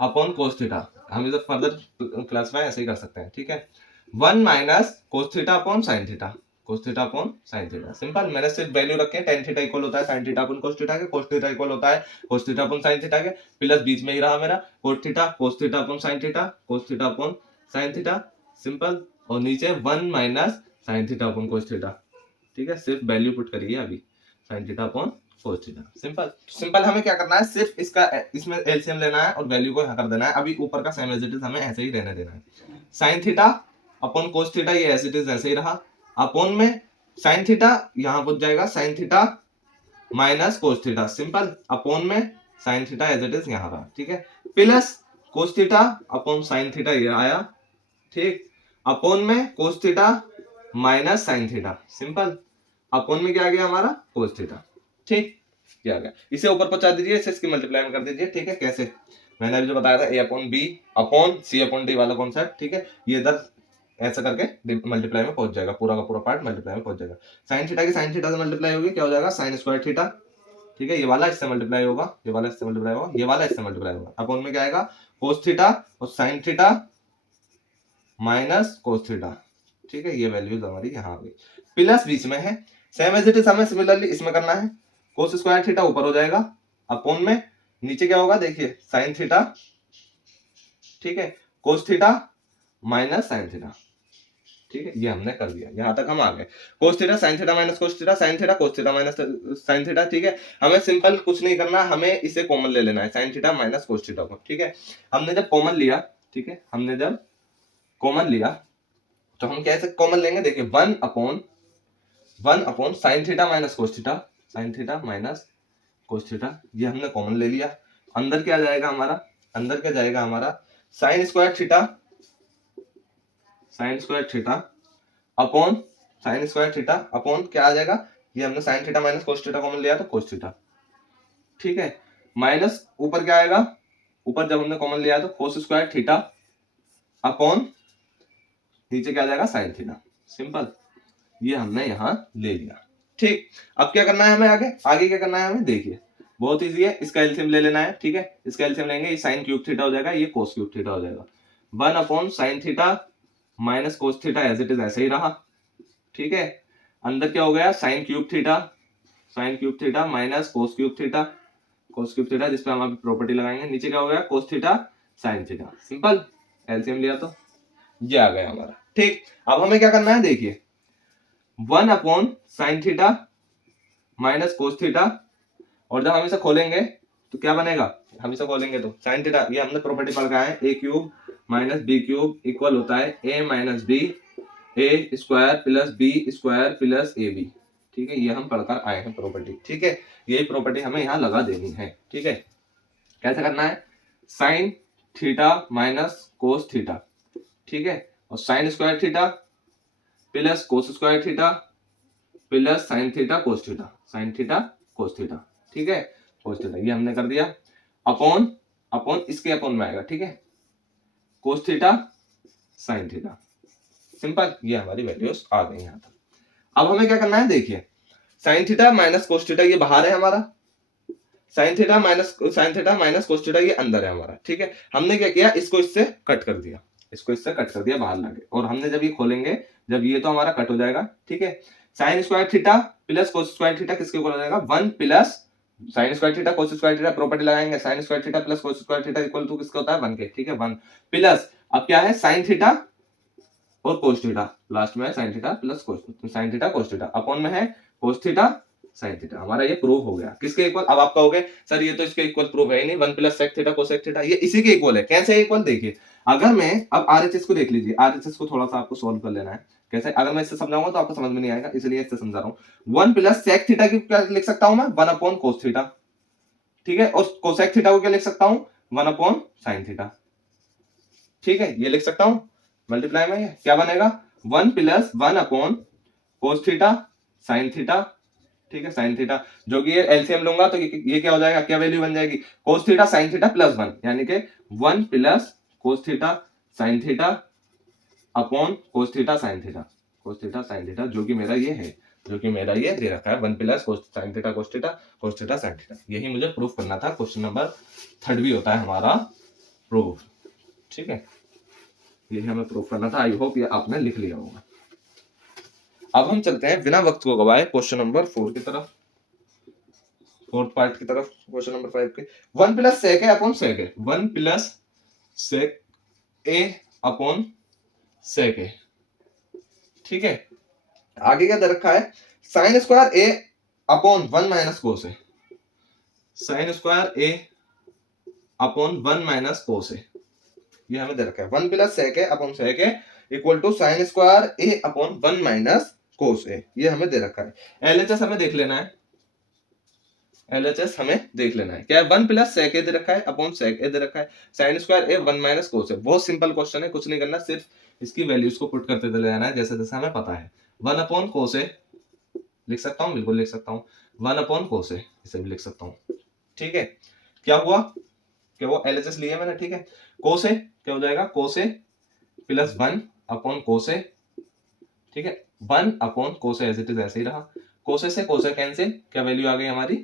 upon cos theta, हम इसे फर्दर क्लासिफाई ऐसे ही कर सकते हैं, ठीक है। 1 minus cos theta upon sin theta, cos theta upon sin theta, simple. मैंने सिर्फ वैल्यू रखे हैं, tan थीटा इक्वल होता है sin theta upon cos theta के, cos थीटा इक्वल होता है cos theta upon sin theta के, प्लस बीच में ही रहा मेरा cos theta upon sin theta, cos theta upon sin theta, simple, और नीचे 1 minus sin theta upon cos theta, ठीक है, सिर्फ वैल्यू पुट करिए अभी, sin theta upon cos theta, simple. Simple हमें क्या करना है, सिर्फ इसका इसमें एलसीएम लेना है और वैल्यू को यहाँ कर देना है। अभी ऊपर का सेम एज इट इज हमें ऐसे ही रहने देना है। sin theta upon cos theta, ये एज इट इज ऐसे ही रहा, अपॉन में sin थीटा यहाँ पहुंच जाएगा sin theta minus cos theta, simple, upon में sin theta as it is यहाँ रहा, ठीक है, plus cos theta upon sin theta ये आया, ठीक, अपॉन में cos theta minus sin theta, simple, upon में क्या आ गया हमारा cos थीटा, ठीक, क्या आ गया, इसे ऊपर पहुंचा दीजिए, इसे इसकी मल्टीप्लाई कर दीजिए, ठीक है, कैसे, मैंने अभी जो बताया था a upon b upon c upon d वाला कॉन्सेप्ट, ठीक है, ये इधर ऐसा करके मल्टीप्लाई में पहुंच जाएगा, पूरा का पूरा पार्ट मल्टीप्लाई में पहुंच जाएगा। sin थीटा की sin थीटा से मल्टीप्लाई होगी, क्या हो जाएगा, sin स्क्वायर थीटा, ठीक है, ये वाला इससे मल्टीप्लाई होगा, ये वाला इससे मल्टीप्लाई होगा, ये वाला इससे मल्टीप्लाई होगा, अपॉन में क्या आएगा, cos थीटा और sin theta minus cos theta, ठीक है, ये वैल्यूज हमारी यहाँ आ गई, प्लस बीच में है, सेम एज इट इज हमें सिमिलरली इसमें करना है, cos स्क्वायर थीटा ऊपर हो जाएगा, अपॉन में नीचे क्या होगा देखिए, sin थीटा, ठीक है, cos theta minus sin theta, ठीक है, ये हमने कर दिया, यहां तक हम आ गए, cos theta sin theta minus cos theta, sin theta cos theta minus sin theta, ठीक है, हमें सिंपल कुछ नहीं करना, हमें इसे कॉमन ले लेना है, sin theta minus cos theta को, ठीक है, हमने जब कॉमन लिया, ठीक है, हमने जब कॉमन लिया तो हम कैसे कॉमन लेंगे, देखिए 1 upon sin theta minus cos theta, sin theta minus cos theta, ये हमने कॉमन ले लिया, अंदर क्या जाएगा हमारा, अंदर क्या जाएगा हमारा, sin स्क्वायर थीटा अपॉन क्या आ जाएगा, ये हमने sin theta minus cos theta common लिया तो cos थीटा, ठीक है, माइनस ऊपर क्या आएगा, ऊपर जब हमने कॉमन लिया तो cos स्क्वायर थीटा अपॉन नीचे क्या आ जाएगा sin थीटा, सिंपल, ये हमने यहाँ ले लिया, ठीक। अब क्या करना है हमें, आगे क्या करना है हमें, देखिए बहुत इजी है, इसका एलसीएम ले लेना है, ठीक है, इसका एलसीएम लेंगे, ये sin क्यूब थीटा हो जाएगा, ये cos क्यूब थीटा हो जाएगा, 1 upon sin theta minus cos theta as it is ऐसे ही रहा, ठीक है, अंदर क्या हो गया, sin cube theta minus cos cube theta, जिसपे हम अभी प्रॉपर्टी लगाएंगे, नीचे क्या हो गया, cos theta sin theta, simple, LCM लिया तो ये आ गया हमारा, ठीक। अब हमें क्या करना है, देखिए 1 upon sin theta minus cos theta, और जब हम इसे खोलेंगे तो क्या बनेगा, हम इसे खोलेंगे तो sin थीटा, ये हमने प्रॉपर्टी पढ़ गया है, a cube minus b cube equal होता है a minus b, a square plus b square plus ab, ठीक है, ये हम पढ़कर आए हैं प्रॉपर्टी, ठीक है, यही प्रॉपर्टी हमें यहाँ लगा देनी है, ठीक है, कैसे करना है, sin theta minus cos theta, ठीक है, और sin square theta plus cos square theta plus sin theta cos theta, ठीक है, cos थीटा, ये हमने कर दिया, अपॉन इसके अपॉन में आएगा, ठीक है, cos theta sin theta, simple, ये हमारी वैल्यूज आ गई यहाँ तक। अब हमें क्या करना है, देखिए sin theta minus cos theta ये बाहर है हमारा, sin theta minus cos theta ये अंदर है हमारा, ठीक है, हमने क्या किया, इसको इससे कट कर दिया बाहर लाके, और हमने जब ये खोलेंगे, जब ये तो हमारा कट हो जाएगा, ठीक है, sin square theta plus cos square theta किसके इक्वल हो जाएगा, 1 plus sin square theta cos square theta, property लगाएंगे, sin square theta plus cos square theta equal to किसका होता है, 1 के, ठीक है, 1 प्लस, अब क्या है, sin थीटा और cos थीटा, लास्ट में है sin theta plus sin theta cos theta, upon में है cos थीटा साइन थीटा। हमारा ये प्रूव हो गया किसके इक्वल। अब आप कहोगे सर ये तो इसके इक्वल प्रूव है ही नहीं, 1 plus sec theta cosec theta, ये इसी के इक्वल है। कैसे इक्वल, देखिए अगर मैं अब आरएचएस को देख लीजिए, आरएचएस को थोड़ा सा आपको सॉल्व कर लेना है। कैसे, अगर मैं इससे समझाऊंगा तो आपको समझ में नहीं आएगा, इसलिए इससे समझा रहा हूं। 1 प्लस सेक थीटा की क्या लिख सकता हूं मैं, 1 अपॉन कोस थीटा, ठीक है। और कोसेक थीटा को क्या लिख सकता हूं, 1 अपॉन साइन थीटा, ठीक है। ये लिख सकता हूं मल्टीप्लाई में, क्या बनेगा 1 plus 1 upon cos theta sine theta, ठीक है, साइन थीटा, जो कि ये एलसीएम लूंगा तो ये क्या हो जाएगा, क्या वैल्यू बन जाएगी, कोस थीटा साइन थीटा प्लस 1, यानी कि 1 plus cos theta sine theta upon cos theta sine theta, cos theta sine theta, जो कि मेरा ये है, जो कि मेरा ये दे रखा है 1 प्लस कोस sign theta cos theta sine theta. यही मुझे प्रूफ करना था। क्वेश्चन नंबर 3 भी होता है हमारा प्रूफ, ठीक है, यही हमें प्रूफ करना था। आई होप ये आपने लिख लिया होगा। अब हम चलते हैं बिना वक्त को गवाए क्वेश्चन नंबर 4 की तरफ, फोर्थ पार्ट की तरफ, क्वेश्चन नंबर 5 के। 1 plus sec A upon sec A, 1 plus sec A upon sec A, ठीक है। आगे क्या दे रखा है, sine square A upon 1 minus cos A, sine square A upon 1 minus cos A, ये हमें दे रखा है। 1 plus sec A upon sec A equal to sine square A upon 1 minus cos A, ये हमें दे रखा है। एलएचएस हमें देख लेना है, एलएचएस हमें देख लेना है। क्या है, 1 प्लस सेक ए दे रखा है अपॉन सेक ए दे रखा है, sine square A 1 minus cos ए। बहुत सिंपल क्वेश्चन है, कुछ नहीं करना, सिर्फ इसकी वैल्यूज को पुट करते चले जाना है जैसे जैसे हमें पता है। 1 अपॉन कोस ए लिख सकता हूं, बिल्कुल लिख सकता हूं, 1 अपॉन कोस ए इसे भी लिख सकता हूं, ठीक है। क्या हुआ, क्या वो एलएचएस लिया मैंने, ठीक है। कोस ए क्या हो जाएगा, कोस A plus 1 upon cos A, ठीक है, 1 upon cos A as it is ऐसे ही रहा। कोस ए से कोस ए कैंसिल, क्या वैल्यू आ गई हमारी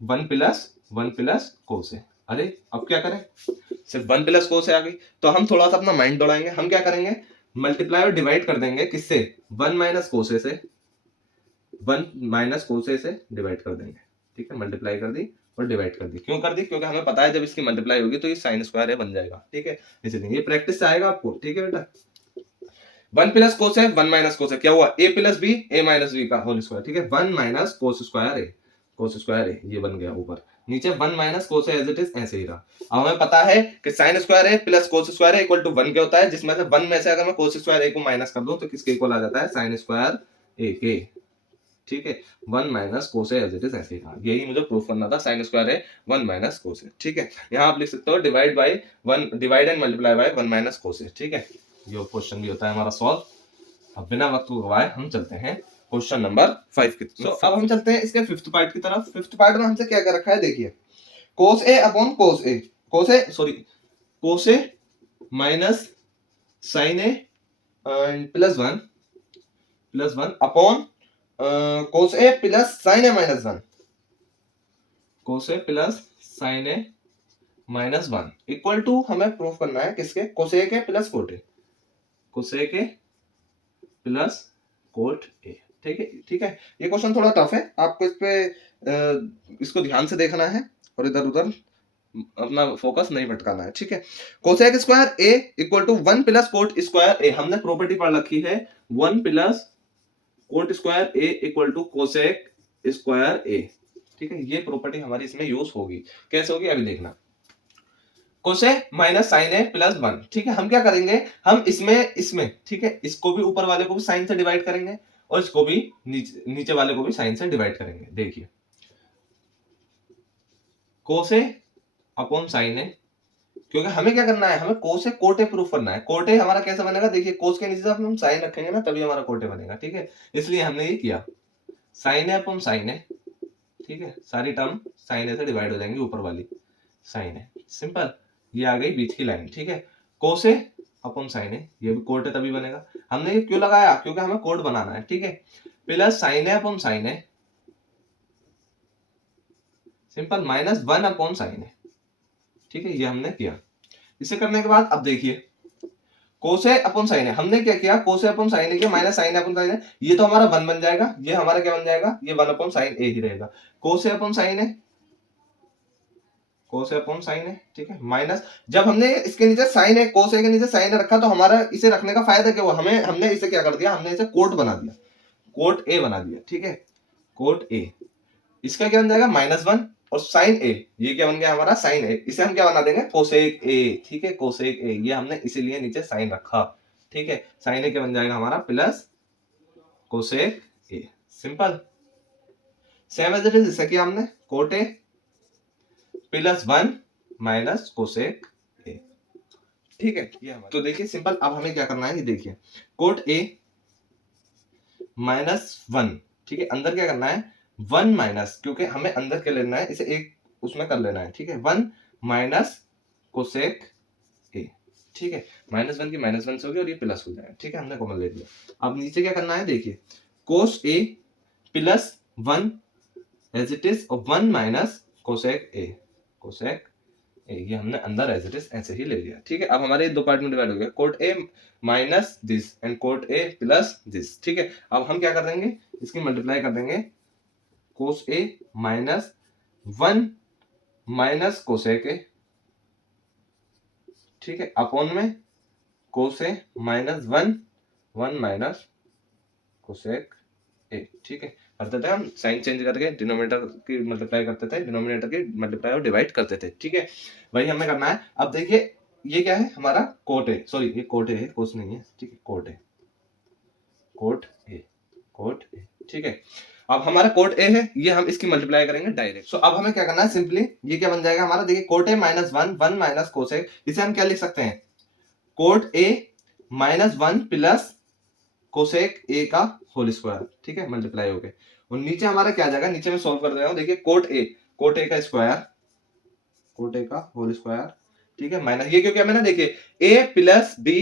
1 प्लस कोस ए। अरे अब क्या करें, सिर्फ 1 प्लस कोस ए आ गई, तो हम थोड़ा सा अपना माइंड दौड़ाएंगे। हम क्या करेंगे, मल्टीप्लाई और डिवाइड कर देंगे, किससे, 1 माइनस कोस ए से, 1 माइनस कोस ए से डिवाइड कर देंगे, ठीक है। मल्टीप्लाई कर दी और डिवाइड कर दी, क्यों कर दी, क्योंकि हमें पता है जब इसकी मल्टीप्लाई होगी तो ये साइन स्क्वायर ए बन जाएगा, ठीक है। इसलिए ये प्रैक्टिस से आएगा आपको, ठीक है बेटा। 1 प्लस कोस है 1 माइनस कोस है, क्या हुआ, A plus B A minus B का होल स्क्वायर, ठीक है। 1 minus cos square A, cos square A ये बन गया ऊपर, नीचे 1 minus cos as it is ऐसे ही रहा। अब हमें पता है कि sine square A plus cos square A equal to 1 क्या होता है, जिसमें से 1 में से अगर मैं कोस स्क्वायर ए को माइनस कर दूं तो किसके इक्वल आ जाता है, साइन स्क्वायर ए के, ठीक है। 1 minus cos as it is ऐसे ही था, यही मुझे प्रूफ करना था, sine square A 1 minus cos A, ठीक है। यहां आप लिख सकते हो divide by 1, divide and multiply by 1 minus cos A, ठीक है। ये क्वेश्चन भी होता है हमारा सॉल्व। अब बिना वक्त को गवाए हम चलते हैं क्वेश्चन नंबर 5 की तरफ। अब हम चलते हैं इसके 5th पार्ट की तरफ। 5th पार्ट में हमसे क्या कर रखा है, देखिए cos a upon cos a, cos a minus sin a plus 1 upon cos a plus sin a minus 1, cos a plus sin a minus 1 equal to हमें प्रूफ करना है किसके, cos a के plus cot a, cos a के plus cot A, ठीक है, ठीक है। ये क्वेश्चन थोड़ा टफ है, आपको इस पे इसको ध्यान से देखना है और इधर उधर अपना फोकस नहीं भटकाना है, ठीक है। Cosec square A equal to 1 plus cot square A, हमने प्रॉपर्टी पढ़ रखी है 1 plus cot square A equal to cosec square A, ठीक है। ये प्रॉपर्टी हमारी इसमें यूज होगी, कैसे होगी अभी देखना। कोसे माइनस साइन ए प्लस 1, ठीक है। हम क्या करेंगे, हम इसमें ठीक है, इसको भी ऊपर वाले को भी साइन से डिवाइड करेंगे और इसको भी नीचे वाले को भी साइन से डिवाइड करेंगे। देखिए कोसे अपॉन साइन ए, क्योंकि हमें क्या करना है, हमें कोसे कोटे प्रूफ करना है। कोटे हमारा कैसे बनेगा, देखिए कोस के नीचे जब हम साइन रखेंगे ना तभी हमारा कोटे बनेगा, ठीक है। इसलिए हमने ये किया sign A upon sine A, ठीक है। सारी टर्म साइन ए से डिवाइड हो जाएंगी, ऊपर वाली साइन ए, सिंपल। ये आ गई बीच की लाइन, ठीक है। कोस ए अपॉन साइन ए, ये भी कोट है तभी बनेगा। हमने ये क्यों लगाया, क्योंकि हमें कोट बनाना है, ठीक है। Plus sine A upon sine A, simple, minus 1 upon sine A, ठीक है। ये हमने किया। इसे करने के बाद अब देखिए कोस ए अपॉन साइन ए, हमने क्या किया, कोस ए अपॉन साइन ए किया minus sign A upon sine ए, ये तो हमारा 1 बन जाएगा, ये हमारा क्या बन जाएगा, ये 1 अपॉन साइन ए ही रहेगा। कोस A upon sine A, cos A upon sign है, ठीक है। माइनस जब हमने इसके नीचे साइन है, कोस ए के नीचे साइन रखा तो हमारा इसे रखने का फायदा क्या हुआ, हमने इसे क्या कर दिया, हमने इसे कोट बना दिया, कोट ए बना दिया, ठीक है। कोट ए, इसका क्या बन जाएगा -1 और साइन ए, ये क्या बन गया हमारा साइन ए, इसे हम क्या बना देंगे कोसेक ए, ठीक है कोसेक ए, ये हमने इसीलिए नीचे साइन रखा, ठीक है साइन ए क्या बन जाएगा हमारा plus cosec A, simple. Same as it is इसे किया हमने cot A +1 minus cosec A, ठीक है ये हमारा। तो देखिए सिंपल, अब हमें क्या करना है ये देखिए, कोट ए -1, ठीक है अंदर क्या करना है 1 माइनस, क्योंकि हमें अंदर क्या लेना है इसे एक उसमें कर लेना है, ठीक है 1 माइनस कोसेक ए, ठीक है -1 की -1 से होगी और ये प्लस हो जाएगा, ठीक है हमने कॉमन ले लिया। अब नीचे क्या करना है देखिए कोस ए +1 एज इट इज और 1 माइनस कोसेक ए, कोसेक ए, ये हमने अंदर एज इट इज ऐसे ही ले लिया, ठीक है। अब हमारे दो पार्ट में डिवाइड हो गया, cot A minus this and cot A plus this, ठीक है। अब हम क्या कर देंगे इसकी मल्टीप्लाई कर देंगे, कोस ए -1 माइनस कोसेक ए, ठीक है अपॉन में कोस ए -1 माइनस कोसेक ए, ठीक है करते थे हम साइन चेंज करके, डिनोमिनेटर की मल्टीप्लाई करते थे, डिनोमिनेटर की मल्टीप्लाई और डिवाइड करते थे, ठीक है वही हमें करना है। अब देखिए ये क्या है हमारा कोट ए, सॉरी ये कोट ए है कोस नहीं है, ठीक है coat A, cot A, cot A, ठीक है। अब हमारा कोट ए है, ये हम इसकी मल्टीप्लाई करेंगे डायरेक्ट। सो अब हमें क्या करना है सिंपली, ये क्या बन जाएगा हमारा देखिए कोट ए -1 माइनस कोसेक, इसे हम क्या लिख सकते हैं cot A -1 plus cosec A का होल स्क्वायर, ठीक है मल्टीप्लाई हो गए। और नीचे हमारा क्या आ जाएगा, नीचे में सॉल्व कर दे रहा हूं देखिए कोट ए का स्क्वायर, कोट ए का होल स्क्वायर, ठीक है माइनस ये क्योंकि मैंने देखिए ए plus B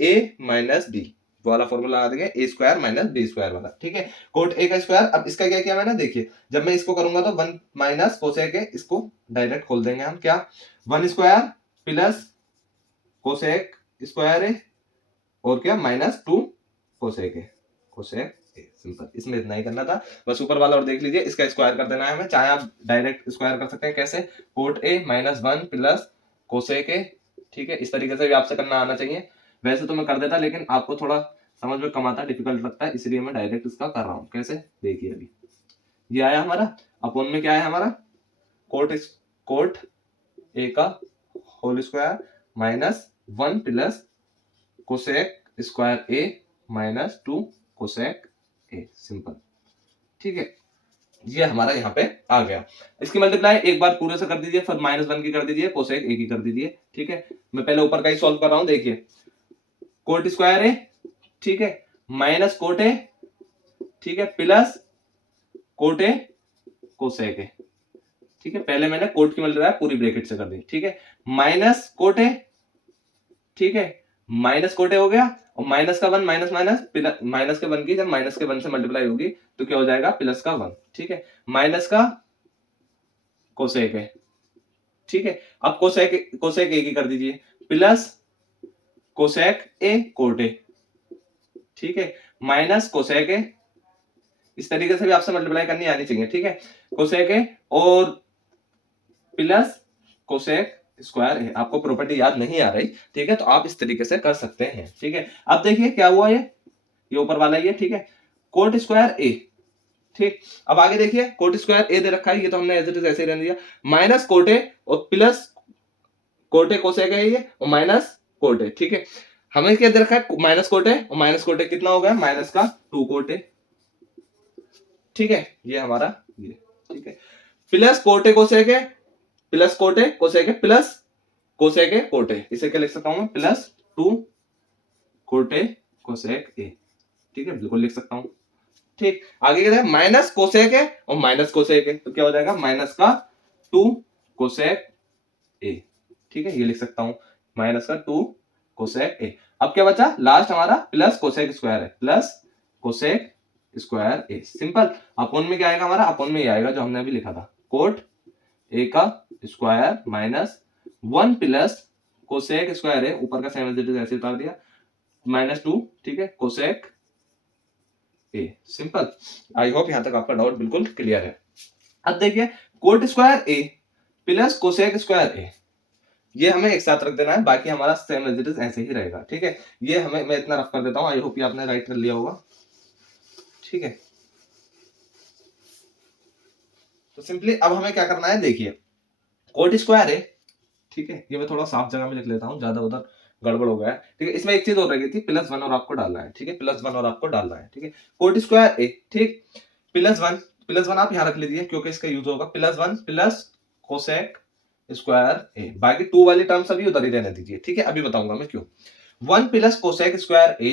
A minus B वाला फॉर्मूला लगा देंगे, ए स्क्वायर माइनस बी स्क्वायर वाला, ठीक है कोट ए का स्क्वायर। अब इसका क्या किया मैंने देखिए, जब मैं इसको करूंगा तो 1 माइनस कोसेक ए, इसको डायरेक्ट खोल देंगे हम, क्या 1 square plus cosec square A और क्या -2 cosec A, cosec A, simple इसमें इतना ही करना था बस। ऊपर वाला और देख लीजिए, इसका स्क्वायर कर देना है हमें, चाहे आप डायरेक्ट स्क्वायर कर सकते हैं, कैसे coat A -1 plus cosec A, ठीक है इस तरीके से भी आपसे करना आना चाहिए। वैसे तो मैं कर देता लेकिन आपको थोड़ा समझ में कम आता है, डिफिकल्ट लगता है, इसलिए मैं डायरेक्ट इसका कर रहा हूँ। कैसे देखिए अभी ये आया हमारा अपॉन में क्या है हमारा कोट ए का whole square -1 plus cosec square A -2 cosec A, simple, ठीक है ये हमारा यहाँ पे आ गया। इसकी मल्टीप्लाई एक बार पूरे से कर दीजिए, फिर -1 की कर दीजिए, कोसेक ए की कर दीजिए, ठीक है मैं पहले ऊपर का ही सॉल्व कर रहा हूँ। देखिए कोट स्क्वायर ए, ठीक है माइनस कोट ए, ठीक है plus cot A cosec A, ठीक है पहले मैंने कोट की मल्टीप्लाई पूरी ब्रैकेट से कर दी, ठीक है माइनस कोट ए, ठीक है माइनस कोटे हो गया और माइनस का 1 माइनस माइनस के 1 की जब माइनस के 1 से मल्टीप्लाई होगी तो क्या हो जाएगा प्लस का 1, ठीक है माइनस का कोसेक है, ठीक है अब कोसेक ए की कर दीजिए प्लस कोसेक ए कोटे, ठीक है माइनस कोसेक ए, इस तरीके से भी आपसे मल्टीप्लाई करनी आनी चाहिए, ठीक है कोसेक ए और प्लस कोसेक स्क्वायर है। आपको प्रॉपर्टी याद नहीं आ रही, ठीक है तो आप इस तरीके से कर सकते हैं, ठीक है। अब देखिए क्या हुआ, ये ऊपर वाला ये, ठीक है कोट स्क्वायर ए, ठीक अब आगे देखिए कोट स्क्वायर ए दे रखा है, ये तो हमने एज इट इज ऐसे ही रहने दिया, माइनस कोटे और प्लस कोटे कोसेक है ये और माइनस कोटे, ठीक है हमें क्या दे रखा है माइनस कोटे और माइनस कोटे कितना हो गया माइनस का 2 कोटे, ठीक है ये हमारा ये, ठीक है प्लस कोटे कोसेक है, प्लस कोटे कोसेक है प्लस कोसेक है कोटे, इसे क्या लिख सकता हूं मैं +2 कोटे कोसेक ए, ठीक है बिल्कुल लिख सकता हूं, ठीक आगे क्या है माइनस कोसेक है और माइनस कोसेक है तो क्या हो जाएगा माइनस का 2 कोसेक ए, ठीक है ये लिख सकता हूं माइनस का 2 कोसेक ए। अब क्या बचा लास्ट हमारा प्लस कोसेक स्क्वायर है, plus cosec square A, simple. Upon में क्या आएगा हमारा, अपॉन में ये आएगा जो हमने अभी लिखा था कोट ए का स्क्वायर -1 प्लस कोसेक स्क्वायर है, ऊपर का सेम एज इट इज ऐसे उतार दिया -2, ठीक है cosec A, simple. I hope यहां तक आपका डाउट बिल्कुल क्लियर है। अब देखिए coat square A plus cosec square A, ये हमें एक साथ रख देना है, बाकी हमारा सेम एज इट इज ऐसे ही रहेगा, ठीक है ये हमें मैं इतना रफ कर देता हूं, आई होप ये आपने राइट कर लिया होगा, ठीक है तो सिंपली अब हमें क्या करना है, देखिए कोट स्क्वायर है, ठीक है, ये मैं थोड़ा साफ जगह में लिख लेता हूँ, ज्यादा उधर गड़बड़ हो गया है, ठीक है। इसमें एक चीज और रह गई थी, +1 और आपको डालना है, ठीक है, +1 और आपको डालना है, ठीक है। कोट स्क्वायर ए, ठीक, +1 आप यहाँ रख लीजिए क्योंकि इसका यूज होगा, +1 प्लस कोसेक स्क्वायर ए, बाकी 2 वाली टर्म्स अभी उधर ही रहने दीजिए, ठीक है, अभी बताऊंगा मैं क्यों। 1 plus cosec square A,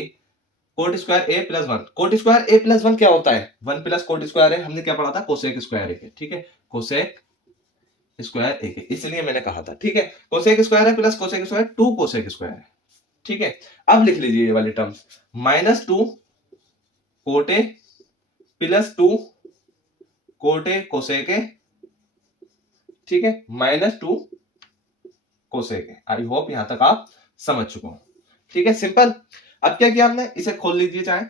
coat square A +1, coat square A +1 क्या होता है, 1 प्लस कोट स्क्वायर ए, हमने क्या पढ़ा था, कोसेक स्क्वायर ए, ठीक है, कोसेक स्क्वायर ए, इसलिए मैंने कहा था, ठीक है। कोसेक स्क्वायर है plus cosec square 2 cosec square है, ठीक है। अब लिख लीजिए ये वाली terms, -2 cot A +2 cot A cosec A, ठीक है, -2 कोसेक ए। आई होप यहां तक आप समझ चुके हो, ठीक है, सिंपल। अब क्या किया हमने, इसे खोल लीजिए चाहे,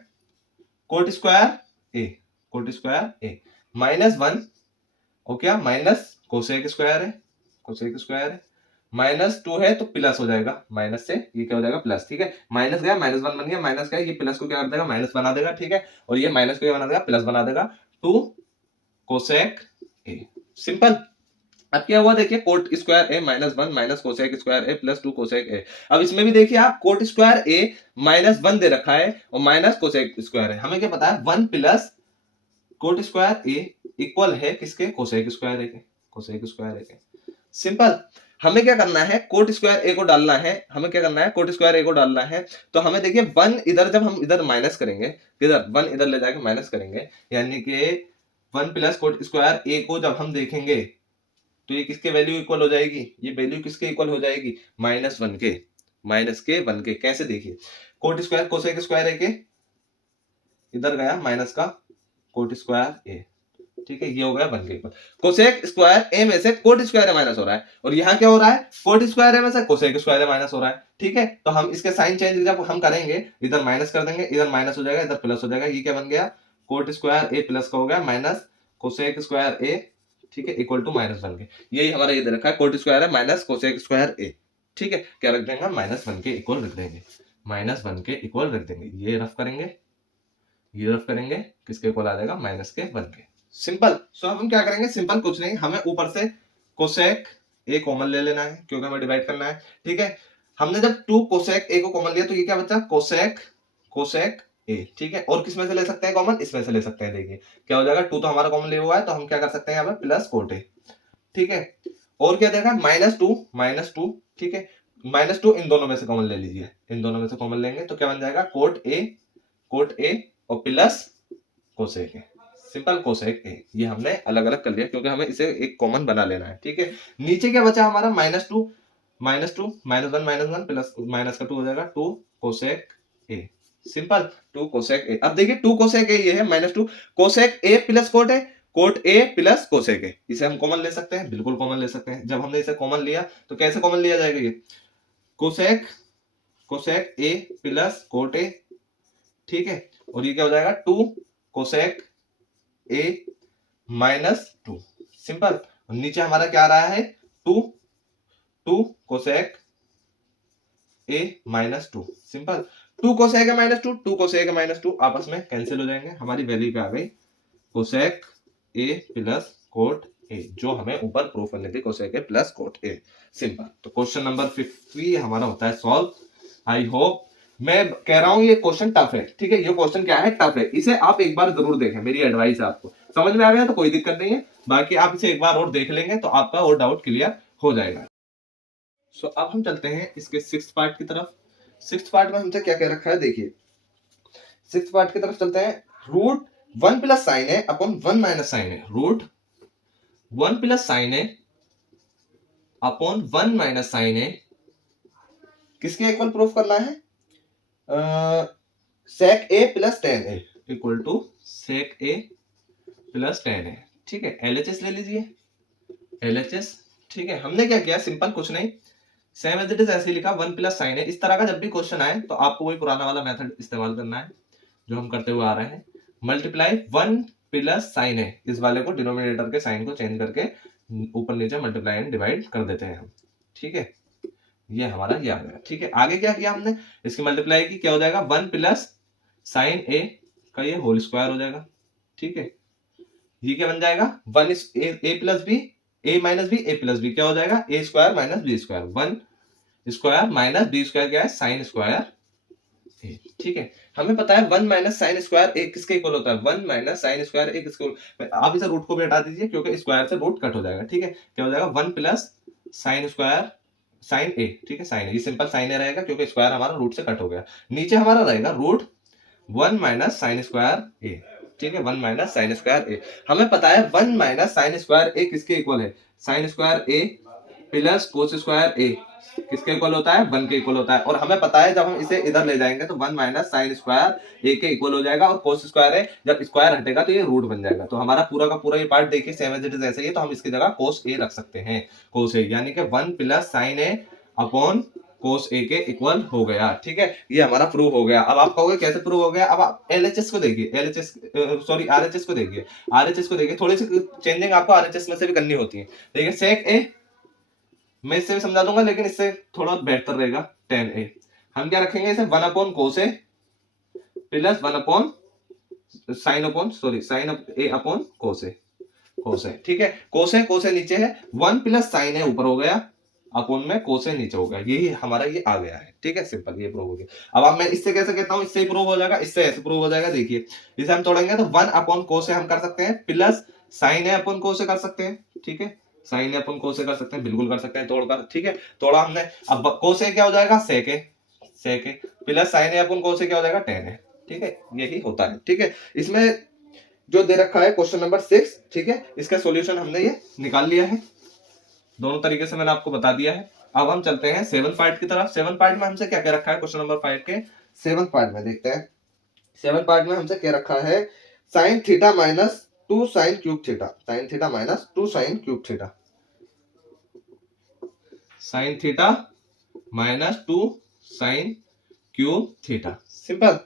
coat square A, coat square A -1 और क्या माइनस कोसेक स्क्वायर है, कोसेक स्क्वायर है, -2 है तो प्लस हो जाएगा, माइनस से ये क्या हो जाएगा प्लस, ठीक है, माइनस गया -1 बन गया, माइनस का ये प्लस को क्या कर देगा, माइनस बना देगा, ठीक है, और ये माइनस को क्या बना देगा, प्लस बना देगा, 2 कोसेक ए, सिंपल। अब क्या हुआ देखिए, coat square A -1 minus cosec square A +2 cosec ए। अब इसमें भी देखिए आप, कोट स्क्वायर ए -1 दे रखा है और माइनस कोसेक स्क्वायर है, हमें क्या पता है 1 plus cot square A equal है किसके, कोसेक स्क्वायर ए के, कोसेक स्क्वायर ए के, सिंपल। हमें क्या करना है, कोट स्क्वायर ए को डालना है, हमें क्या करना है, कोट स्क्वायर ए को डालना है, तो हमें देखिए 1 इधर, जब हम इधर माइनस करेंगे, इधर 1 इधर ले जाके माइनस करेंगे, यानी कि 1 प्लस कोट स्क्वायर ए को जब हम देखेंगे तो ये किसके वैल्यू इक्वल हो जाएगी, ये वैल्यू किसके इक्वल हो जाएगी, -1 के, -1 के। कैसे, देखिए कोट स्क्वायर कोसेक स्क्वायर ए के, इधर गया माइनस का कोट स्क्वायर ए, ठीक है, ये हो गया 1 के इक्वल। कोसेक स्क्वायर ए में से कोट स्क्वायर ए माइनस हो रहा है, और यहाँ क्या हो रहा है, कोट स्क्वायर ए में से कोसेक स्क्वायर ए माइनस हो रहा है, ठीक है। तो हम इसके साइन चेंज जब हम करेंगे, इधर माइनस कर देंगे, इधर माइनस हो जाएगा, इधर प्लस हो जाएगा, ये क्या बन गया, कोट स्क्वायर ए प्लस का हो गया माइनस कोसेक स्क्वायर ए, ठीक है, इक्वल टू -1 के। यही हमारा ये दे रखा है, कोट स्क्वायर है माइनस कोसेक स्क्वायर ए, ठीक है, क्या रख देंगे, -1 के इक्वल रख देंगे, -1 के इक्वल रख देंगे, ये रफ करेंगे, ये रफ करेंगे, किसके इक्वल आ जाएगा, -1 के, सिंपल। सो अब हम क्या करेंगे, सिंपल कुछ नहीं, हमें ऊपर से कोसेक ए कॉमन ले लेना है क्योंकि हमें डिवाइड करना है, ठीक है। हमने जब 2 कोसेक ए को कॉमन लिया तो ये क्या बचा, कोसेक कोसेक ए, ठीक है, और किस में से ले सकते हैं कॉमन, इसमें से ले सकते हैं, देखिए क्या हो जाएगा, 2 तो हमारा कॉमन लिया हुआ है तो हम क्या कर सकते हैं यहाँ पे प्लस कोट ए, ठीक है, और क्या देखा -2, ठीक है, -2 इन दोनों में से कॉमन ले लीजिए, इन दोनों में से कॉमन लेंगे तो क्या बन जाएगा, कोट ए और plus cosec A, simple cosec ए, ये हमने अलग अलग कर लिया क्योंकि हमें इसे एक कॉमन बना लेना है, ठीक है। नीचे क्या बचा हमारा, -2 -1 प्लस माइनस का 2 हो जाएगा 2 कोसेक ए, सिंपल, 2 कोसेक ए। अब देखिए 2 कोसेक ए ये है, -2 कोसेक ए प्लस कोट ए प्लस कोसेक ए, इसे हम कॉमन ले सकते हैं, बिल्कुल कॉमन ले सकते हैं। जब हमने इसे कॉमन लिया तो कैसे कॉमन लिया जाएगा, ये cosec A plus cot A, ठीक है, और ये क्या हो जाएगा 2 कोसेक ए -2, सिंपल। नीचे हमारा क्या आ रहा है, 2 कोसेक ए -2, सिंपल, 2 कोसेक ए -2, 2 कोसेक ए -2 आपस में कैंसिल हो जाएंगे, हमारी वैल्यू पे आ गई कोसेक ए प्लस कोट ए, जो हमें ऊपर प्रूफ करनी थी, cosec A plus cot A, simple. तो क्वेश्चन नंबर 50 हमारा होता है सॉल्व। आई होप, मैं कह रहा हूं ये क्वेश्चन टफ है, ठीक है, ये क्वेश्चन क्या है, टफ है, इसे आप एक बार जरूर देखें, मेरी एडवाइस है आपको। समझ में आ गया तो कोई दिक्कत नहीं है, बाकी आप इसे एक बार और देख लेंगे तो आपका और डाउट क्लियर हो जाएगा। सो अब हम चलते हैं इसके 6th पार्ट की तरफ। 6th पार्ट में हमसे क्या कह रखा है, देखिए 6th पार्ट की तरफ चलते हैं। रूट 1 प्लस साइन है अपॉन 1 माइनस साइन है, रूट 1 प्लस साइन है अपॉन 1 माइनस साइन है, किसके इक्वल प्रूफ करना है, sec A plus tan A equal to sec A plus tan A, ठीक है, एलएचएस ले लीजिए, एलएचएस, ठीक है। हमने क्या किया, सिंपल कुछ नहीं, सेम एज इट इज ऐसे लिखा, 1 प्लस साइन है। इस तरह का जब भी क्वेश्चन आए तो आपको वही पुराना वाला मेथड इस्तेमाल करना है जो हम करते हुए आ रहे हैं, मल्टीप्लाई 1 प्लस साइन है, इस वाले को डिनोमिनेटर के साइन को चेंज करके ऊपर नीचे मल्टीप्लाई एंड डिवाइड कर देते हैं हम, ठीक है, ये हमारा ये आ गया, ठीक है। आगे क्या किया हमने, इसकी मल्टीप्लाई की, क्या हो जाएगा 1 प्लस साइन ए का ये होल स्क्वायर हो जाएगा, ठीक है, ये क्या बन जाएगा, one is A plus B, A minus B, A plus B क्या हो जाएगा, A square minus B square, one square minus B square क्या है, साइन स्क्वायर ए। ठीक है, हमें पता है one minus sine square A किसके इक्वल होता है, one minus sine square A किसके, आप इसे रूट को भी हटा दीजिए क्योंकि स्क्वायर से रूट कट हो जाएगा। ठीक है, क्या हो जाएगा, one plus sine square sine A. ठीक है, साइन ए, ये सिंपल साइन ए रहेगा क्योंकि स्क्वायर हमारा रूट से कट हो गया। नीचे हमारा रहेगा root one minus sine square A. ठीक है, one minus sine square A. हमें पता है one minus sine square A किसके इक्वल है, sine square A plus cos square A किसके इक्वल होता है, वन के इक्वल होता है। और हमें पता है जब हम इसे इधर ले जाएंगे तो वन माइनस साइन स्क्वायर ए के इक्वल हो जाएगा, और कोस स्क्वायर है जब स्क्वायर हटेगा तो ये रूट बन जाएगा। तो हमारा पूरा का पूरा ये पार्ट देखिए सेम एज इट इज ऐसे ही, तो हम इसकी जगह कोस ए रख सकते हैं, कोस ए, यानी कि one plus sine A upon cos ए के इक्वल हो गया। ठीक है, ये हमारा प्रूव हो गया। अब आप कहोगे कैसे प्रूव हो गया, अब आप एलएचएस को देखिए, एलएचएस सॉरी आरएचएस को देखिए, आरएचएस को देखिए, थोड़ी सी चेंजिंग आपको आरएचएस में से भी करनी होती है। देखिए सेक ए मैं इससे भी समझा दूंगा लेकिन इससे थोड़ा बेहतर रहेगा, टेन ए हम क्या रखेंगे इसे, one upon cos A plus one upon sine upon sorry sine A upon cos A, cos A. ठीक है, कोस ए नीचे है, वन प्लस साइन ए ऊपर हो गया अपॉन में कोस ए नीचे हो गया, यही हमारा ये आ गया है। ठीक है, सिंपल ये प्रूव हो गया। अब मैं इससे कैसे कहता हूँ, इससे ही प्रूव हो जाएगा, इससे ऐसे प्रूव हो जाएगा। देखिए इसे हम तोड़ेंगे तो वन अपॉन कोस ए हम कर सकते हैं plus sine A upon cos ए कर सकते हैं। ठीक है, साइन ए अपॉन कोस ए कर सकते हैं, बिल्कुल कर सकते हैं तोड़कर। ठीक है, तोड़ा हमने, अब कोस ए क्या हो जाएगा, सेक A plus sine A upon cos ए क्या हो जाएगा, टेन ए। ठीक है, यही होता है। ठीक है, इसमें जो दे रखा है क्वेश्चन नंबर 6, ठीक है, इसका सॉल्यूशन हमने ये निकाल लिया है, दोनों तरीके से मैंने आपको बता दिया है। अब हम चलते हैं 7 पार्ट की तरफ। 7 पार्ट में हमसे क्या क्या रखा है क्वेश्चन नंबर 5 के 7 पार्ट में देखते हैं। 7 पार्ट में हमसे क्या रखा है, sine theta minus 2 sine cube theta, sine theta minus 2 sine cube theta, sine theta minus 2 sine cube theta, simple,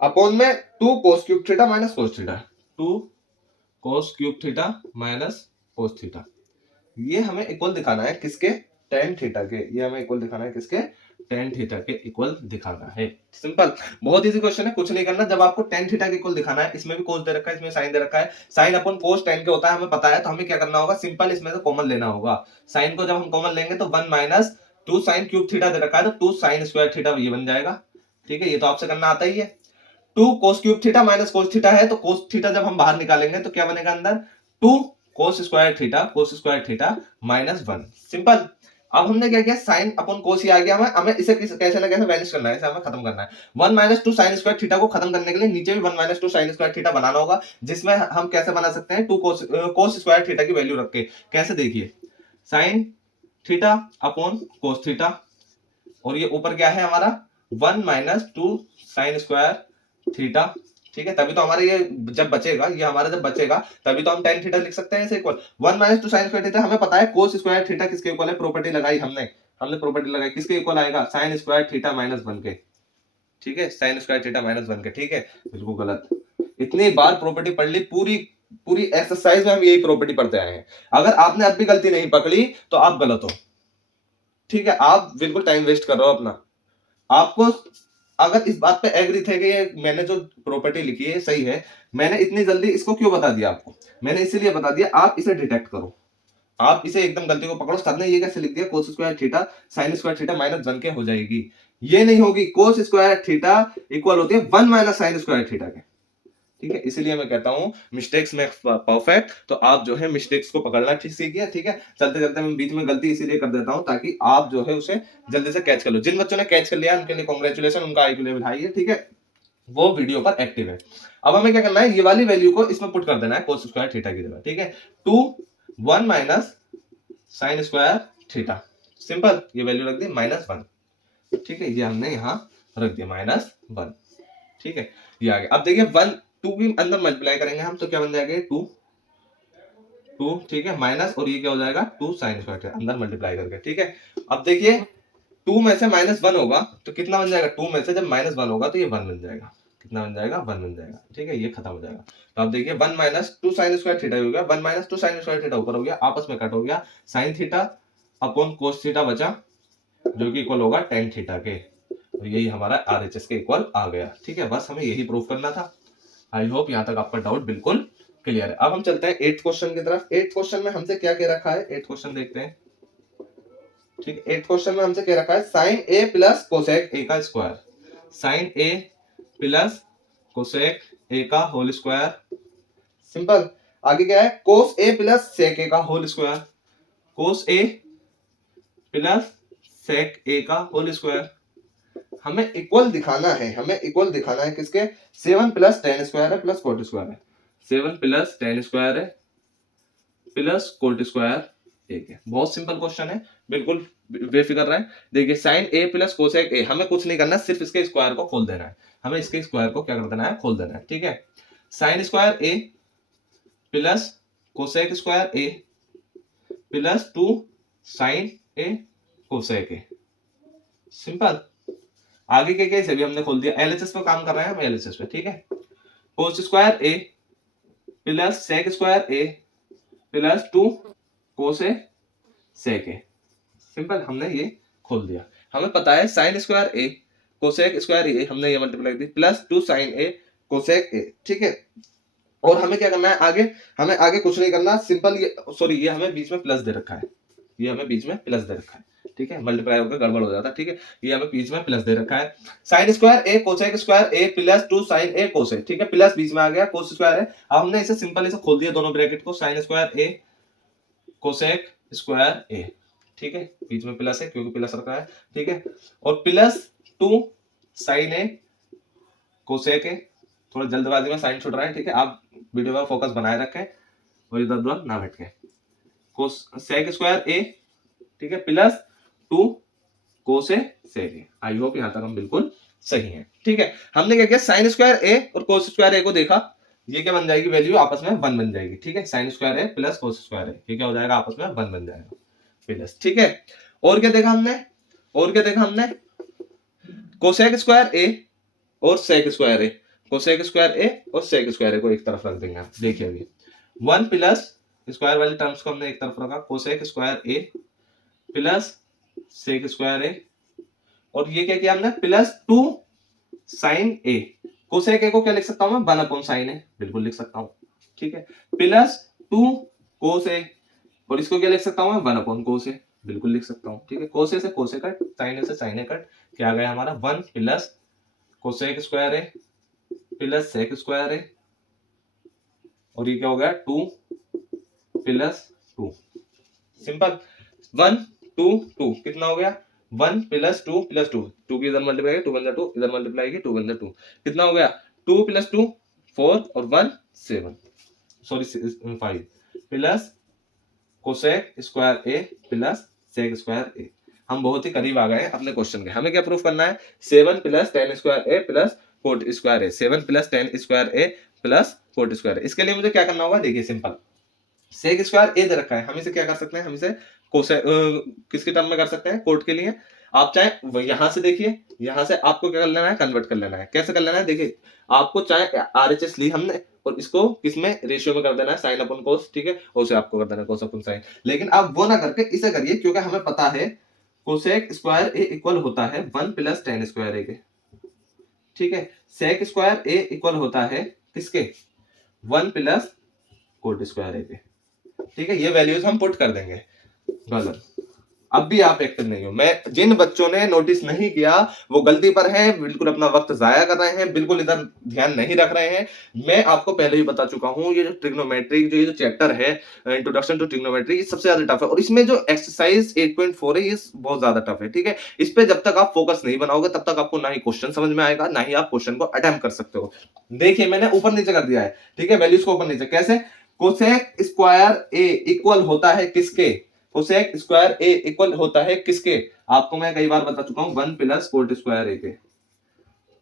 upon में 2 cos cube theta minus cos theta, 2 cos cube theta minus cos theta. ये हमें equal दिखाना है किसके, tan theta के। ये हमें equal दिखाना है किसके, टेन थीटा के इक्वल दिखाना है। सिंपल, बहुत इजी क्वेश्चन है, कुछ नहीं करना। जब आपको टेन थीटा के इक्वल दिखाना है, इसमें भी कोस दे रखा है, इसमें साइन दे रखा है, साइन अपन कोस टेन के होता है हमें पता है, तो हमें क्या करना होगा, सिंपल इसमें से कॉमन लेना होगा। साइन को जब हम कॉमन लेंगे तो one minus 2 sine cube theta दे रखा है, तो 2 साइन स्क्वायर थीटा ये बन जाएगा। ठीक है, ये तो आपसे करना आता ही है। 2 cos cube theta minus cos theta है, तो कोस थीटा जब हम बाहर निकालेंगे तो क्या बनेगा अंदर, 2 कोस स्क्वायर थीटा माइनस 1, सिंपल। अब हमने क्या किया, साइन अपन कोस ही आ गया, हमें इसे कैसे ना कैसे वैनिश करना है, इसे हमें खत्म करना है। 1 माइनस 2 साइन स्क्वायर थीटा को खत्म करने के लिए नीचे भी 1 माइनस 2 साइन स्क्वायर थीटा बनाना होगा, जिसमें हम कैसे बना सकते हैं, 2 कोस स्क्वायर थीटा की वैल्यू रख के। कैसे, देखिए sign theta upon cos theta, और ये ऊपर क्या है हमारा 1 माइनस 2 साइन स्क्वायर थीटा। ठीक है, तभी तो हमारे ये जब बचेगा, ये हमारा जब बचेगा तभी तो हम tan थीटा लिख सकते हैं इसे equal 1 minus 2 sin square theta. हमें पता है cos स्क्वायर थीटा किसके इक्वल है, प्रॉपर्टी लगाई हमने प्रॉपर्टी लगाई, किसके इक्वल आएगा, sin स्क्वायर थीटा माइनस 1 के। ठीक है, sin स्क्वायर थीटा माइनस 1 के। ठीक है, बिल्कुल गलत, इतनी बार प्रॉपर्टी पढ़ ली, पूरी पूरी एक्सरसाइज में हम यही प्रॉपर्टी पढ़ते आए हैं। अगर आपने अब भी गलती नहीं पकड़ी तो आप गलत हो। ठीक है, आप बिल्कुल टाइम वेस्ट कर रहे हो अपना। आपको अगर इस बात पे एग्री थे कि ये मैंने जो प्रॉपर्टी लिखी है सही है, मैंने इतनी जल्दी इसको क्यों बता दिया आपको, मैंने इसीलिए बता दिया आप इसे डिटेक्ट करो, आप इसे एकदम गलती को पकड़ो। सर ने ये कैसे लिख दिया, कोस square theta sine square theta minus 1 के हो जाएगी, ये नहीं होगी। कोस स्क्वायर थीटा इक्वल होती है 1 माइनस साइन स्क्वायर थीटा के। ठीक है, इसलिए मैं कहता हूं मिस्टेक्स में परफेक्ट, तो आप जो है मिस्टेक्स को पकड़ना ठीक सीखिए। ठीक है, चलते चलते मैं बीच में गलती इसीलिए कर देता हूं ताकि आप जो है उसे जल्दी से कैच कर लो। जिन बच्चों ने कैच कर लिया उनके लिए कांग्रेचुलेशन, उनका आईक्यू लेवल हाई है। ठीक है, वो वीडियो पर एक्टिव है। अब हमें क्या करना है, ये वाली वैल्यू को इसमें पुट कर देना है कोस स्क्वायर थीटा की जगह। ठीक है, 2 1 minus sine square theta, simple, ये वैल्यू रख दी -1। ठीक है, ये हमने यहां रख दिया -1। ठीक है, ये आ गया। अब देखिए 1 2 भी अंदर मल्टीप्लाई करेंगे हम तो क्या बन जाएगा 2। ठीक है, माइनस, और ये क्या हो जाएगा 2 साइन स्क्वायर अंदर मल्टीप्लाई करके। ठीक है, अब देखिए 2 में से -1 होगा तो कितना बन जाएगा, 2 में से जब -1 होगा तो ये 1 बन जाएगा। कितना बन जाएगा, 1 बन जाएगा। ठीक है, ये खत्म हो जाएगा। तो अब देखिए 1 माइनस 2 साइन स्क्वायर थीटा हो गया, 1 माइनस 2 साइन स्क्वायर थीटा ऊपर हो गया, आपस में कट हो गया, sign theta upon cos theta बचा जो कि इक्वल होगा tan थीटा के, और यही हमारा RHS के इक्वल आ गया। ठीक है, बस हमें यही प्रूफ करना था। आई होप यहां तक आपका डाउट बिल्कुल क्लियर है। अब हम चलते हैं 8th क्वेश्चन की तरफ। 8th क्वेश्चन में हमसे क्या कह रखा है, 8th क्वेश्चन देखते हैं। ठीक है, 8th क्वेश्चन में हमसे क्या रखा है, sine A plus cosec A का square, sine A plus cosec A का होल स्क्वायर। सिंपल। आगे क्या है, कोस ए प्लस सेक ए का whole square, cos A plus sec ए का होल स्क्वायर। हमें इक्वल दिखाना है, हमें इक्वल दिखाना है किसके, 7 प्लस टेन स्क्वायर है प्लस कोट स्क्वायर है, 7 प्लस टेन स्क्वायर है प्लस कोट स्क्वायर एक है। बहुत सिंपल क्वेश्चन है, बिल्कुल बेफिक्र रहे। देखिए sine A plus cosec A, हमें कुछ नहीं करना, सिर्फ इसके स्क्वायर को खोल देना है। हमें इसके स्क्वायर को क्या कर देना है, खोल देना है। ठीक है, sine square A plus cosec square A plus 2 sine A cosec A. Simple. आगे के केस अभी हमने खोल दिया, एलएचएस पे काम कर रहे हैं हम, एलएचएस पे। ठीक है, cos square A plus sec square A plus 2 cos A sec A. Simple, हमने ये खोल दिया। हमें पता है sine square A cosec square A, हमने ये मल्टीप्लाई दी, plus 2 sine A cosec A. ठीक है, और हमें क्या करना है आगे, हमें आगे कुछ नहीं करना, सिंपल। ये सॉरी, ये हमें बीच में प्लस दे रखा है, ये हमें बीच में प्लस दे रखा है। ठीक है, मल्टीप्लाई होकर गड़बड़ हो जाता है। ठीक है, ये हमें बीच में प्लस दे रखा है, sine square A cosec square A plus 2 sine A cosec. ठीक है, प्लस बीच में आ गया, कोस स्क्वायर है। अब हमने इसे सिंपल इसे खोल दिया दोनों ब्रैकेट को, sign square A cosec square A. ठीक है, बीच में प्लस है क्योंकि प्लस रखा है। ठीक है, और plus 2 sine A cosec A. थोड़ा जल्दबाजी में साइन छूट रहा है। ठीक है, आप वीडियो का फोकस बनाए रखें और इधर उधर ना भटके। कोसेक स्क्वायर ए, ठीक है, प्लस 2 कोसे सेक ए। आई होप यहां तक हम बिल्कुल सही हैं। ठीक है, हमने क्या किया, साइन स्क्वायर ए और कोस स्क्वायर ए को देखा, ये क्या बन जाएगी, वैल्यू आपस में 1 बन जाएगी। ठीक है, sine square A plus cos square A, ये क्या हो जाएगा, आपस में 1 बन जाएगा प्लस। ठीक है, और क्या देखा हमने, और क्या देखा हमने, कोसेक स्क्वायर ए और सेक square A, cosec square A और सेक स्क्वायर ए को एक तरफ रख देंगे आप। देखिए अभी 1 प्लस स्क्वायर वाले टर्म्स को हमने एक तरफ रखा, cosec square A plus sec square A, और ये क्या किया हमने, plus 2 sine A. Cosec A को क्या लिख सकता हूं मैं, 1 अपॉन साइन ए, बिल्कुल लिख सकता हूं। ठीक है, प्लस 2 कोस ए, और इसको क्या लिख सकता हूं मैं, 1 अपॉन कोस ए, बिल्कुल लिख सकता हूं। ठीक है, कोस ए से कोस ए कट, साइन ए से साइन ए कट, क्या आ गया हमारा 1 plus cosec square A plus sec square A, और ये क्या हो गया 2 प्लस 2। सिंपल, 1 2 2 कितना हो गया, 1 प्लस 2 प्लस 2, 2 की इधर मल्टीप्लाई 2 बन 2, इधर मल्टीप्लाई की 2 बन 2, कितना हो गया 2 प्लस 2 4 और 1 7, sorry 5 plus cosec square A plus sec square ए। हम बहुत ही करीब आ गए हैं अपने क्वेश्चन के। हमें क्या प्रूफ करना है, 7 plus tan square A plus cot square A, 7 plus tan square A plus cot square ए। इसके लिए मुझे क्या करना होगा, देखिए सिंपल, सेक स्क्वायर ए दे रखा है, हम इसे क्या कर सकते हैं, हम इसे कोसे किसके टर्म में कर सकते हैं, कोट के लिए। आप चाहे यहां से देखिए, यहां से आपको क्या कर लेना है, कन्वर्ट कर लेना है। कैसे कर लेना है, देखिए आपको चाहे आरएचएस ली हमने और इसको किसमें, रेशियो में कर देना है, साइन अपन कोस। ठीक है, उसे आपको कर देना है कोस अपन साइन, लेकिन आप वो ना करके इसे करिए, क्योंकि हमें पता है कोसेक स्क्वायर ए इक्वल होता है 1 प्लस टेन स्क्वायर ए के। ठीक है, सेक स्क्वायर ए इक्वल होता है किसके, 1 प्लस कोट स्क्वायर ए के। ठीक है, ये वैल्यूज हम पुट कर देंगे। गलत, अब भी आप एक्टिव नहीं हो। मैं जिन बच्चों ने नोटिस नहीं किया वो गलती पर हैं, बिल्कुल अपना वक्त जाया कर रहे हैं, बिल्कुल इधर ध्यान नहीं रख रहे हैं। मैं आपको पहले ही बता चुका हूं, ये जो ट्रिग्नोमेट्री जो ये जो चैप्टर है, इंट्रोडक्शन टू ट्रिग्नोमेट्री, ये सबसे ज्यादा टफ है, और इसमें जो एक्सरसाइज 8.4 है ये बहुत ज्यादा टफ है। ठीक है, इस पे जब तक आप फोकस नहीं बनाओगे तब तक आपको ना ही क्वेश्चन समझ में आएगा, ना ही आप क्वेश्चन को अटेम्प्ट कर सकते हो। देखिए मैंने ऊपर नीचे कर दिया है। ठीक है, वैल्यूज को ऊपर नीचे कैसे, कोसेक स्क्वायर ए इक्वल होता है किसके, कोसेक स्क्वायर ए इक्वल होता है किसके, आपको मैं कई बार बता चुका हूं, 1 प्लस कोट स्क्वायर ए के।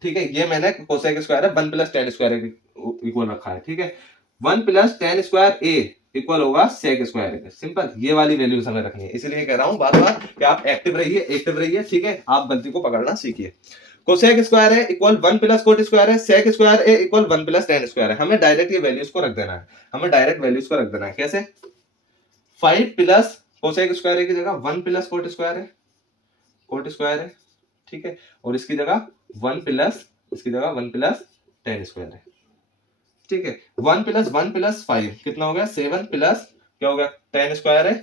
ठीक है, ये मैंने कोसेक स्क्वायर है 1 plus tan square A equal रखा है। ठीक है, 1 plus tan square A equal होगा सेक स्क्वायर ए के। सिंपल, ये वाली वैल्यूज हमें रखनी है, इसलिए कह रहा हूं बार बार कि आप एक्टिव रहिए, एक्टिव रहिए। ठीक है, आप गलती को पकड़ना सीखिए। Cosec square A equal 1 plus cot square है, sec square A equal 1 plus tan square है। हमें डायरेक्ट ये वैल्यूज को रख देना है, हमें डायरेक्ट वैल्यूज को रख देना है। कैसे, 5 प्लस कोसेक स्क्वायर ए की जगह 1 प्लस कोट स्क्वायर है, कोट स्क्वायर है। ठीक है, और इसकी जगह 1 प्लस, इसकी जगह 1 प्लस टेन स्क्वायर है। ठीक है। 1 + 1 + 5 कितना हो गया 7 प्लस क्या हो गया tan स्क्वायर है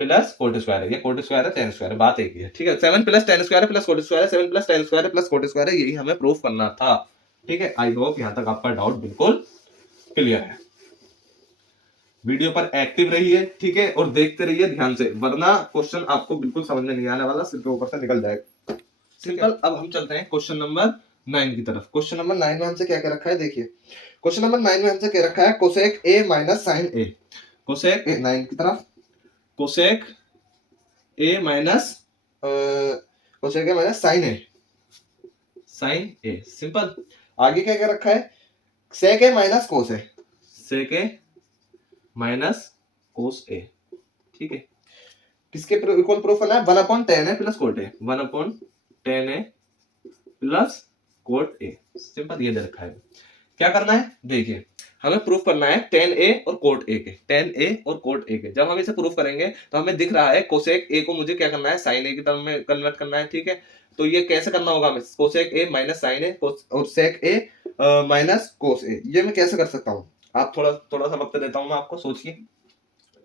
प्लस कोट स्क्वायर है, ये कोट स्क्वायर है tan स्क्वायर है, बात एक ही है, ठीक है। 7 + tan square plus cot square है, 7 + tan square plus cot square है, यही हमें प्रूफ करना था, ठीक है। आई होप यहाँ तक आपका डाउट बिल्कुल क्लियर है। वीडियो पर एक्टिव रहिए, ठीक है, और देखते रहिए ध्यान से, वरना क्वेश्चन आपको बिल्कुल समझ में नहीं आने वाला, सिर्फ ऊपर से निकल जाएगा। सिंपल। अब हम चलते हैं क्वेश्चन नंबर 9 की तरफ। क्वेश्चन नंबर 9 में हमसे क्या क्या रखा है देखिए। क्वेश्चन नंबर 9 में हमसे क्या रखा है, cosec a minus sine a। Cosec a 9 की तरफ, cosec a minus cosec a minus sine a, sine a। Simple. आगे क्या क्या रखा है, sec a minus cos a, sec a minus cos a, ठीक है। किसके इक्वल प्रूफ करना है, 1/tan a प्लस कोट a, 1/tan a प्लस कोट a। सिंपल, ये दे रखा है। क्या करना है देखिए, हमें प्रूफ करना है tan a और कोट a के, tan a और कोट a के। जब हम इसे प्रूफ करेंगे तो हमें दिख रहा है कोसेक a को मुझे क्या करना है, साइन a की टर्म में कन्वर्ट करना है, ठीक है। तो ये कैसे करना होगा हमें, cosec a minus sine a और sec a minus cos a, ये मैं कैसे कर सकता हूँ। आप थोड़ा सा वक्त देता हूँ मैं आपको, सोचिए,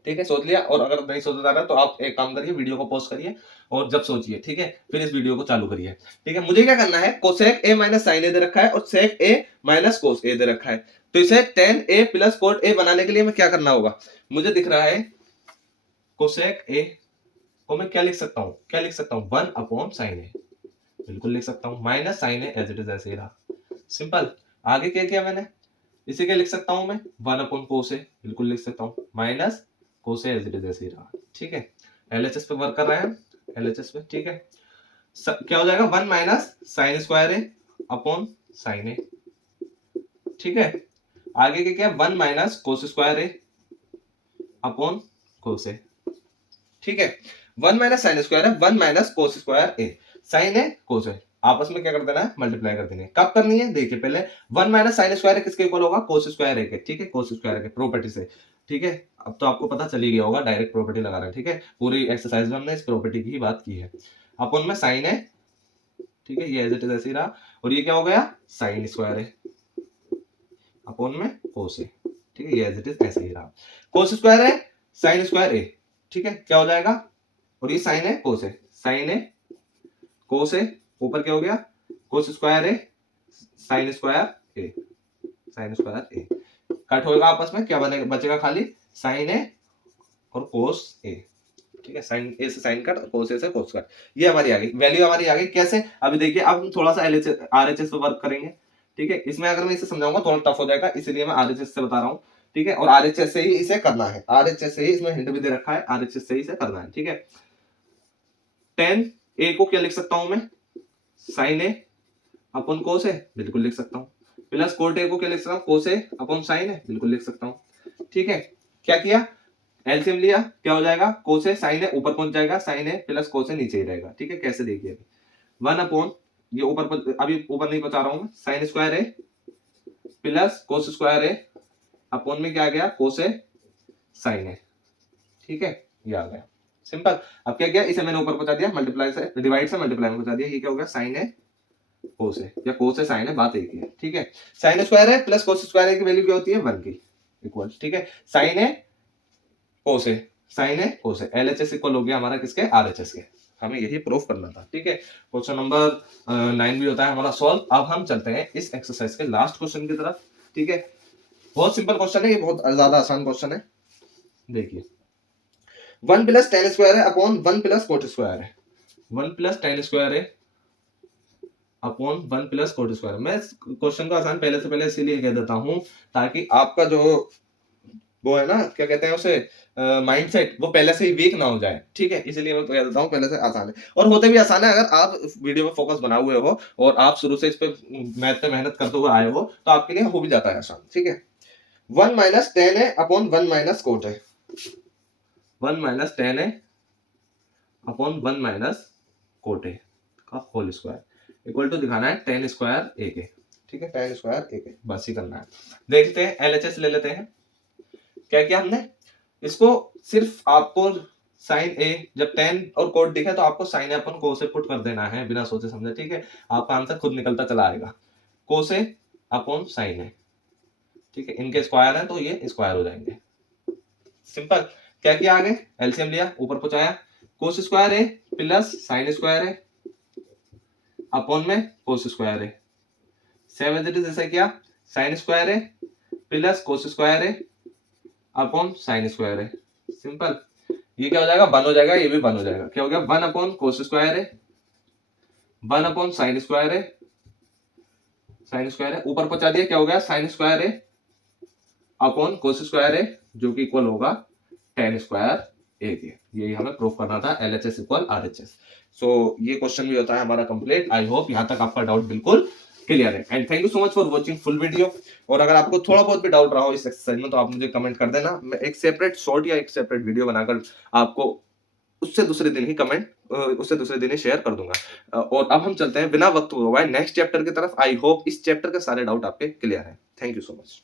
ठीक है। सोच लिया, और अगर नहीं सोचा जा रहा तो आप एक काम करिए, वीडियो को पॉज करिए और जब सोचिए, ठीक है, फिर इस वीडियो को चालू करिए, ठीक है। मुझे क्या करना है, cosec a minus sine a दे रखा है और sec a minus cos a दे रखा है, तो इसे tan a प्लस कोट a बनाने के लिए मैं क्या करना होगा, मुझे दिख रहा है कोसेक a को मैं क्या लिख सकता हूँ, 1/sin a, बिल्कुल लिख सकता हूँ, minus sine a as it is ऐसे ही रहा। सिंपल। आगे क्या किया मैंने, इसे क्या लिख सकता हूँ मैं, 1/cos a, बिल्कुल लिख सकता हूँ, minus cos a as it is ऐसे ही रहा, ठीक है। LHS पे वर्क कर रहे हैं, LHS पे, ठीक है। क्या हो जाएगा, 1 minus sine square a upon sine a, ठीक है। आगे क्या, 1 minus cos square a upon cos a, ठीक है। 1 माइनस साइन स्क्वायर है, 1 minus cos square a, sine है कोस है, आपस में क्या कर देना है, मल्टीप्लाई कर देना है। कब करनी है देखिए, पहले 1 माइनस साइन स्क्वायर किसके इक्वल होगा, कोस स्क्वायर a के, ठीक है, कोस स्क्वायर के प्रॉपर्टी से, ठीक है। अब तो आपको पता चल ही गया होगा, डायरेक्ट प्रॉपर्टी लगा रहे हैं, ठीक है। पूरी एक्सरसाइज में हमने इस प्रॉपर्टी की ही बात की है। अपन में साइन है, ठीक है, ये एज इट इज ऐसे ही रहा, और ये क्या हो गया, साइन स्क्वायर है अपन में कोस है, ठीक है, ये एज इट इज ऐसे ही रहा। कोस स्क्वायर है साइन स्क्वायर a, ठीक है, क्या हो जाएगा, और ये साइन है कोस है, साइन है कोस है, ऊपर क्या हो गया, कोस स्क्वायर है sine square a, sign square a cut होगा आपस में, क्या बनेगा, बचेगा खाली साइन a और कोस a, ठीक है। साइन a से साइन कट और कोस a से कोस कट, ये हमारी आ गई वैल्यू, हमारी आ गई। कैसे, अभी देखिए, अब हम थोड़ा सा RHS पे वर्क करेंगे, ठीक है। इसमें अगर मैं इसे समझाऊंगा थोड़ा टफ हो जाएगा, इसलिए मैं RHS से बता रहा हूँ, ठीक है। और RHS से ही इसे करना है, RHS से ही, इसमें हिंट भी दे रखा है, RHS से ही इसे करना है, ठीक है। tan a को क्या लिख सकता हूं मैं, sine a upon cos a, बिल्कुल लिख सकता हूँ, प्लस कोट a को क्या लिख सकता हूँ, कोस a अपन साइन a, बिल्कुल लिख सकता हूँ, ठीक है। क्या किया, एलसीएम लिया, क्या हो जाएगा, कोस a साइन a ऊपर पहुंच जाएगा, sine a plus cos a नीचे ही रहेगा, ठीक है। कैसे देखिए, अभी 1 अपॉन ये ऊपर, अभी ऊपर नहीं पहुंचा रहा हूं, sign square a plus cos square a upon में क्या आ गया, कोस a साइन a, ठीक है, ये आ गया। सिंपल। अब क्या किया, इसे मैंने ऊपर पहुंचा दिया, मल्टीप्लाई से डिवाइड से मल्टीप्लाई में पहुंचा दिया, ये क्या हो गया, साइन है कोस है, या कोस है साइन है, बात एक ही है, ठीक है। साइन स्क्वायर है प्लस कोस स्क्वायर है की वैल्यू क्या होती है, 1 की इक्वल, ठीक है। साइन है कोस है, साइन है कोस है, LHS इक्वल हो गया हमारा किसके, RHS के। हमें यही प्रूफ करना था, ठीक है। क्वेश्चन नंबर 9 भी होता है हमारा सॉल्व। अब हम चलते हैं इस एक्सरसाइज के लास्ट क्वेश्चन की तरफ, ठीक है। बहुत सिंपल क्वेश्चन है, ये बहुत ज्यादा आसान क्वेश्चन है। देखिए, 1 + tan स्क्वायर है अपॉन 1 + कोट स्क्वायर है, 1 + tan स्क्वायर है अपॉन 1 + कोट स्क्वायर। मैं क्वेश्चन को आसान पहले से पहले इसीलिए कह देता हूं ताकि आपका जो वो है ना, क्या कहते हैं उसे, माइंडसेट, वो पहले से ही वीक ना हो जाए, ठीक है। इसलिए मैं कह देता हूं पहले से आसान है, और होते भी आसान है अगर आप वीडियो में फोकस बनाए हुए हो और आप शुरू से इस पे मैथ पे मेहनत करते हुए आए हो, तो आपके लिए हो भी जाता है आसान, ठीक है। 1 - tan है अपॉन 1 - कोट है, 1 - tan है अपॉन 1 - कोट है का होल स्क्वायर इक्वल टू दिखाना है tan स्क्वायर a के, ठीक है, tan स्क्वायर a के, बस ही करना है। देखते हैं, LHS ले लेते हैं। क्या किया हमने, इसको सिर्फ आपको साइन a, जब tan और कोट दिखे तो आपको साइन a अपन कोस से पुट कर देना है बिना सोचे समझे, ठीक है। आपका आंसर खुद निकलता चला आएगा, कोस a अपॉन साइन a, ठीक है, इनके स्क्वायर है तो ये स्क्वायर हो जाएंगे। सिंपल। क्या किया आगे, एलसीएम लिया, ऊपर पहुंचाया, कोस स्क्वायर है प्लस साइन स्क्वायर है अपॉन में कोस स्क्वायर है, सेम एज इट इज ऐसा किया, साइन स्क्वायर है प्लस कोस स्क्वायर है अपॉन साइन स्क्वायर है। सिंपल। ये क्या हो जाएगा, 1 हो जाएगा, ये भी 1 हो जाएगा। क्या हो गया, 1 अपॉन कोस स्क्वायर है, 1 अपॉन साइन स्क्वायर है, साइन स्क्वायर है, ऊपर पहुंचा दिया, क्या हो गया, साइन स्क्वायर है अपॉन कोस स्क्वायर है, जो कि इक्वल होगा tan स्क्वायर ए के। यही हमें प्रूफ करना था, LHS इक्वल RHS। सो ये क्वेश्चन भी होता है हमारा कंप्लीट। आई होप यहाँ तक आपका डाउट बिल्कुल क्लियर है, and thank you so much for watching full video. और अगर आपको थोड़ा बहुत भी डाउट रहा हो इस एक्सरसाइज में तो आप मुझे कमेंट कर देना, मैं एक सेपरेट शॉर्ट या एक सेपरेट वीडियो बनाकर आपको उससे दूसरे दिन ही शेयर कर दूंगा। और अब हम चलते हैं बिना वक्त हुए नेक्स्ट चैप्टर की तरफ। आई होप इस चैप्टर के सारे डाउट आपके क्लियर है। Thank you so much.